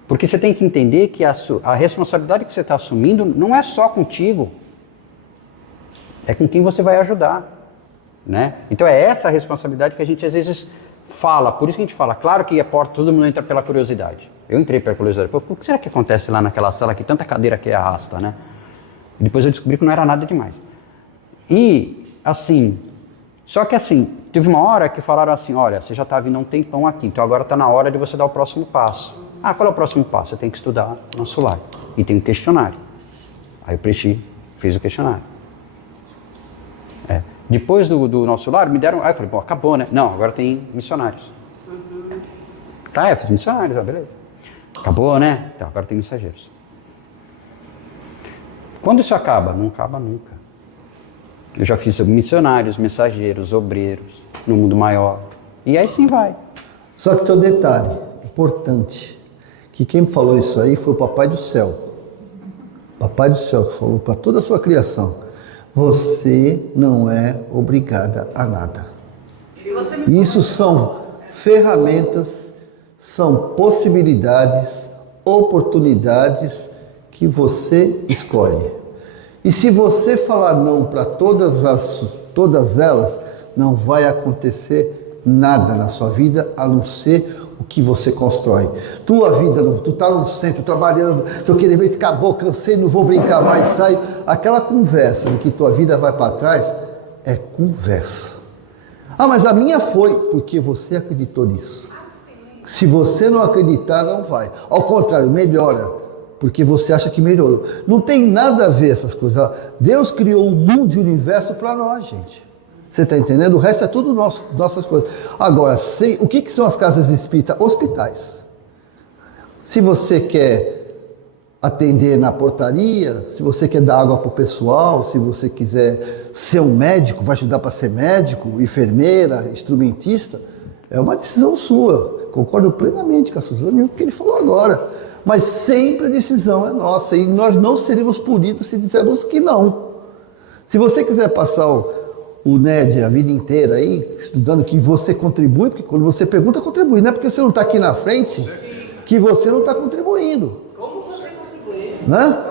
Porque você tem que entender que a responsabilidade que você está assumindo não é só contigo, é com quem você vai ajudar, né? Então é essa a responsabilidade que a gente às vezes fala, por isso que a gente fala, claro que a porta, todo mundo entra pela curiosidade. Eu entrei pela curiosidade, o que será que acontece lá naquela sala que tanta cadeira que arrasta, né? E depois eu descobri que não era nada demais. E, assim, só que assim, teve uma hora que falaram assim, olha, você já está vindo há um tempão aqui, então agora está na hora de você dar o próximo passo. Ah, qual é o próximo passo? Você tem que estudar nosso lar. E tem um questionário. Aí eu fiz o questionário. Depois do nosso lar, me deram... Aí eu falei, bom, acabou, né? Não, agora tem missionários. Tá, eu fiz missionários, beleza. Acabou, né? Então, agora tem mensageiros. Quando isso acaba? Não acaba nunca. Eu já fiz missionários, mensageiros, obreiros, no mundo maior. E aí sim vai. Só que tem um detalhe importante, que quem falou isso aí foi o Papai do Céu. Papai do Céu que falou para toda a sua criação. Você não é obrigada a nada. Isso são ferramentas, são possibilidades, oportunidades que você escolhe. E se você falar não para todas elas, não vai acontecer nada na sua vida, a não ser o que você constrói. Tua vida, tu tá no centro trabalhando, seu querimento acabou, cansei, não vou brincar mais, saio. Aquela conversa de que tua vida vai para trás é conversa. Ah, mas a minha foi, porque você acreditou nisso. Se você não acreditar, não vai. Ao contrário, melhora, porque você acha que melhorou. Não tem nada a ver essas coisas. Deus criou um mundo e um universo para nós, gente. Você está entendendo? O resto é tudo nossas coisas. Agora, o que são as casas espíritas? Hospitais. Se você quer atender na portaria, se você quer dar água para o pessoal, se você quiser ser um médico, vai ajudar para ser médico, enfermeira, instrumentista, é uma decisão sua. Concordo plenamente com a Suzana e o que ele falou agora. Mas sempre a decisão é nossa e nós não seremos punidos se dissermos que não. Se você quiser passar o NED a vida inteira aí, estudando que você contribui, porque quando você pergunta, contribui. Não é porque você não está aqui na frente que você não está contribuindo. Como você contribui? Né?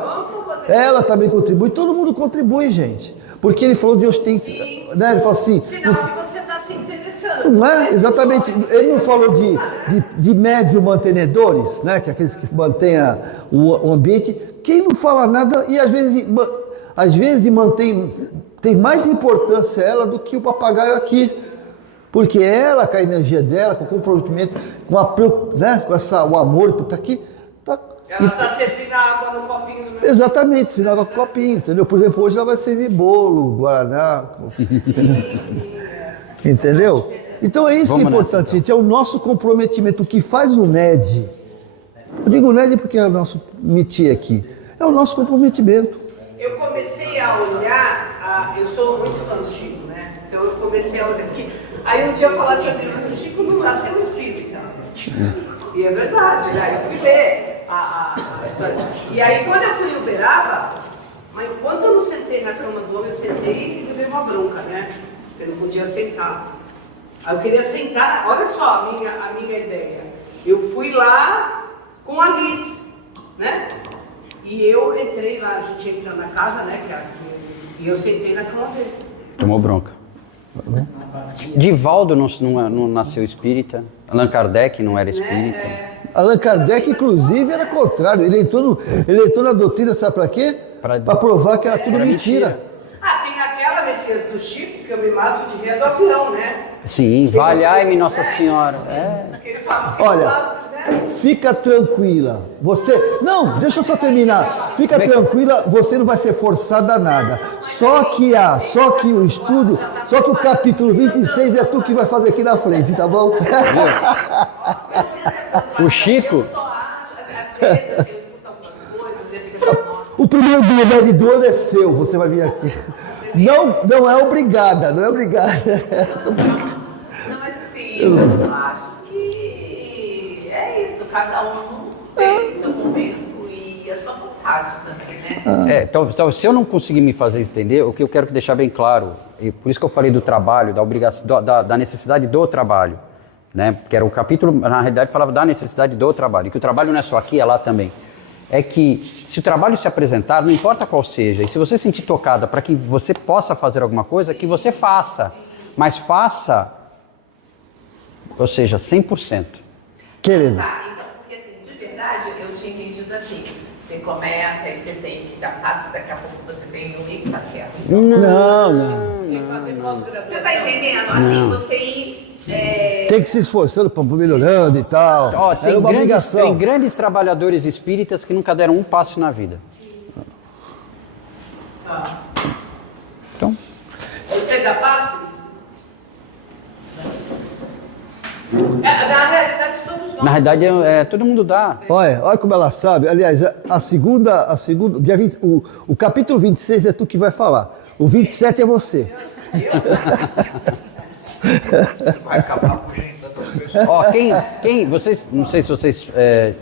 Ela também contribui, todo mundo contribui, gente. Porque ele falou, Deus tem... Né? Ele falou assim... Sinal que você está se interessando. Não é? Exatamente. Ele não falou de médio mantenedores, né? Que é aqueles que mantêm o ambiente. Quem não fala nada e às vezes tem mais importância ela do que o papagaio aqui. Porque ela, com a energia dela, com o comprometimento, o amor por estar aqui, ela está servindo a água no copinho do meu. Exatamente, servindo água no copinho, entendeu? Por exemplo, hoje ela vai servir bolo, guaraná. Entendeu? Então é isso que é importante, gente. É o nosso comprometimento. O que faz o NED, eu digo NED porque é o nosso métier aqui, é o nosso comprometimento. Eu comecei a olhar, eu sou muito fã do Chico, né? Então eu comecei a olhar aqui. Aí um dia eu falava também, o Chico não nasceu espírita. E é verdade, né? Eu fui ver a história. E aí quando eu fui em Uberaba, mas enquanto eu não sentei na cama do homem, eu sentei e levei uma bronca, né? Eu não podia sentar. Aí eu queria sentar, olha só a minha ideia. Eu fui lá com a Liz, né? E eu entrei lá, a gente entra na casa, né? E eu sentei na cama dele. Tomou bronca. Divaldo não nasceu espírita. Allan Kardec não era espírita. Allan Kardec, inclusive, era contrário. Ele entrou na doutrina, sabe para quê? Para provar que era tudo mentira. Tem aquela Messias do Chico que eu me mato de rir do avião, né? Sim, valhai-me Nossa Senhora. Olha, fica tranquila. Não, deixa eu só terminar. Fica tranquila, você não vai ser forçada a nada. Só que o estudo, só que o capítulo 26 é tu que vai fazer aqui na frente, tá bom? O Chico... O primeiro dia de olho é seu, você vai vir aqui. Não é obrigada, não é obrigada. Não, mas assim, eu só acho que é isso, cada um tem seu momento e a sua vontade também, né? Então, se eu não conseguir me fazer entender, o que eu quero deixar bem claro, e por isso que eu falei do trabalho, da obrigação, da necessidade do trabalho, né? Porque era o capítulo, na realidade, falava da necessidade do trabalho, e que o trabalho não é só aqui, é lá também. É que se o trabalho se apresentar, não importa qual seja, e se você sentir tocada para que você possa fazer alguma coisa, que você faça, mas faça, ou seja, 100%. Querendo. Então, porque assim, de verdade, eu tinha entendido assim, você começa e você tem que dar passo, daqui a pouco você tem um Itaquera. Não. Você tá entendendo? Assim, você ir... Tem que se esforçando para melhorando e tal. Tem uma obrigação. Tem grandes trabalhadores espíritas que nunca deram um passo na vida. Então. Você dá passe? Na realidade, todos nós. Na realidade, todo mundo dá. Olha como ela sabe. Aliás, a segunda dia 20, o capítulo 26 é tu que vai falar. O 27 é você. Vai acabar fugindo. Vocês, não sei se vocês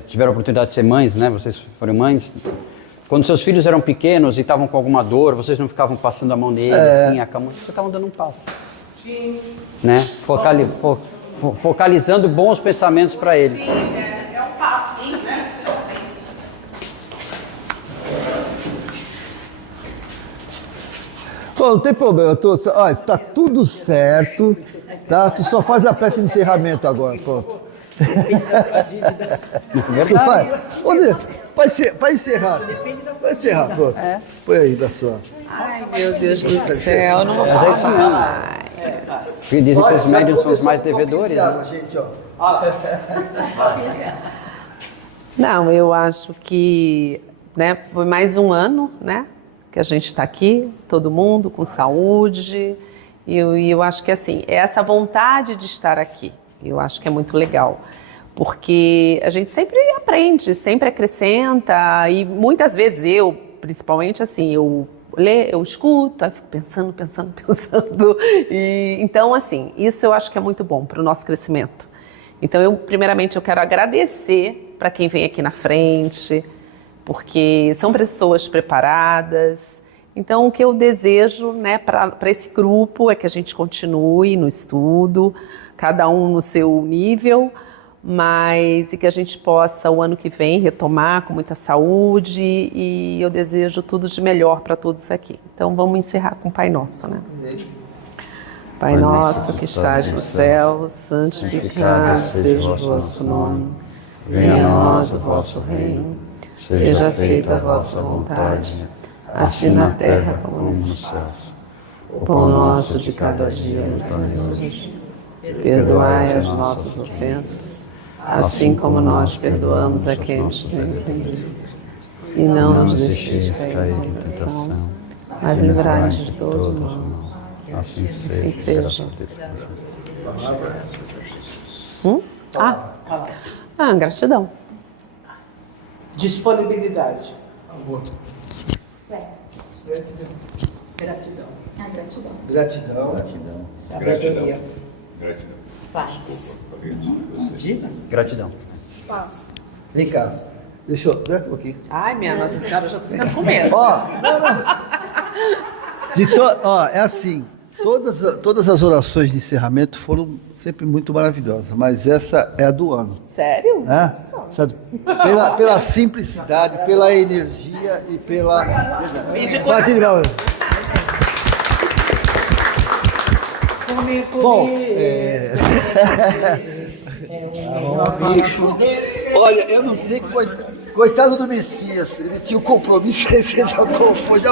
tiveram a oportunidade de ser mães, né? Vocês foram mães. Quando seus filhos eram pequenos e estavam com alguma dor, vocês não ficavam passando a mão nele, assim, vocês estavam dando um passo. Sim. Né? Focalizando bons pensamentos para ele. Sim, é um passinho, né? Pô, não tem problema, olha, tá tudo certo, tá? Tu só faz a peça de encerramento agora, pronto. Vai encerrar, pronto. Põe aí da sua. Ai, meu Deus do céu, não vou falar. Mas é isso mesmo. Porque dizem que os médiuns são os mais devedores, né? Gente, ó. Não, eu acho que, né, foi mais um ano, né, que a gente está aqui, todo mundo com saúde, e eu acho que assim, é essa vontade de estar aqui, eu acho que é muito legal, porque a gente sempre aprende, sempre acrescenta, e muitas vezes eu, principalmente assim, eu escuto, aí fico pensando, e então assim, isso eu acho que é muito bom para o nosso crescimento. Então, primeiramente, eu quero agradecer para quem vem aqui na frente, porque são pessoas preparadas. Então, o que eu desejo, né, para esse grupo é que a gente continue no estudo, cada um no seu nível, mas e que a gente possa, o ano que vem, retomar com muita saúde, e eu desejo tudo de melhor para todos aqui. Então, vamos encerrar com o Pai Nosso, né? Pai nosso que estás no céu, santificado seja o vosso nome. Venha a nós o vosso reino. Seja feita a vossa vontade, assim na terra como nos céus. O pão nosso de cada dia nos dai hoje. Perdoai as nossas ofensas, assim como nós perdoamos a quem nos tem ofendido. E não nos deixeis cair em tentação, mas livrai-nos de todo mal. Assim seja. Gratidão. Disponibilidade. Amor. Fé. Gratidão. Gratidão. Gratidão. Sabedoria. Gratidão. Paz. Gratidão. Paz. Vem cá. Deixa eu. Vem um pouquinho. Ai, minha Nossa Senhora, eu já tô ficando com medo. Ó, não. É assim. Todas as orações de encerramento foram sempre muito maravilhosas, mas essa é a do ano. Sério? É? Sabe? Pela simplicidade, pela energia e pela. E de coração. Bom, olha, eu não sei, coitado do Messias, ele tinha um compromisso, aí você já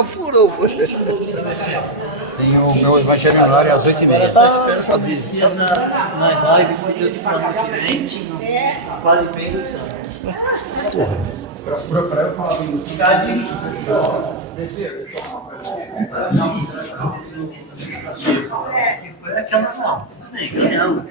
furou. Tem o meu evangelho no horário às 8h30. Essa Messias nas lives, se Deus semana que vem, fale bem do Santos. Para eu falar bem do Não.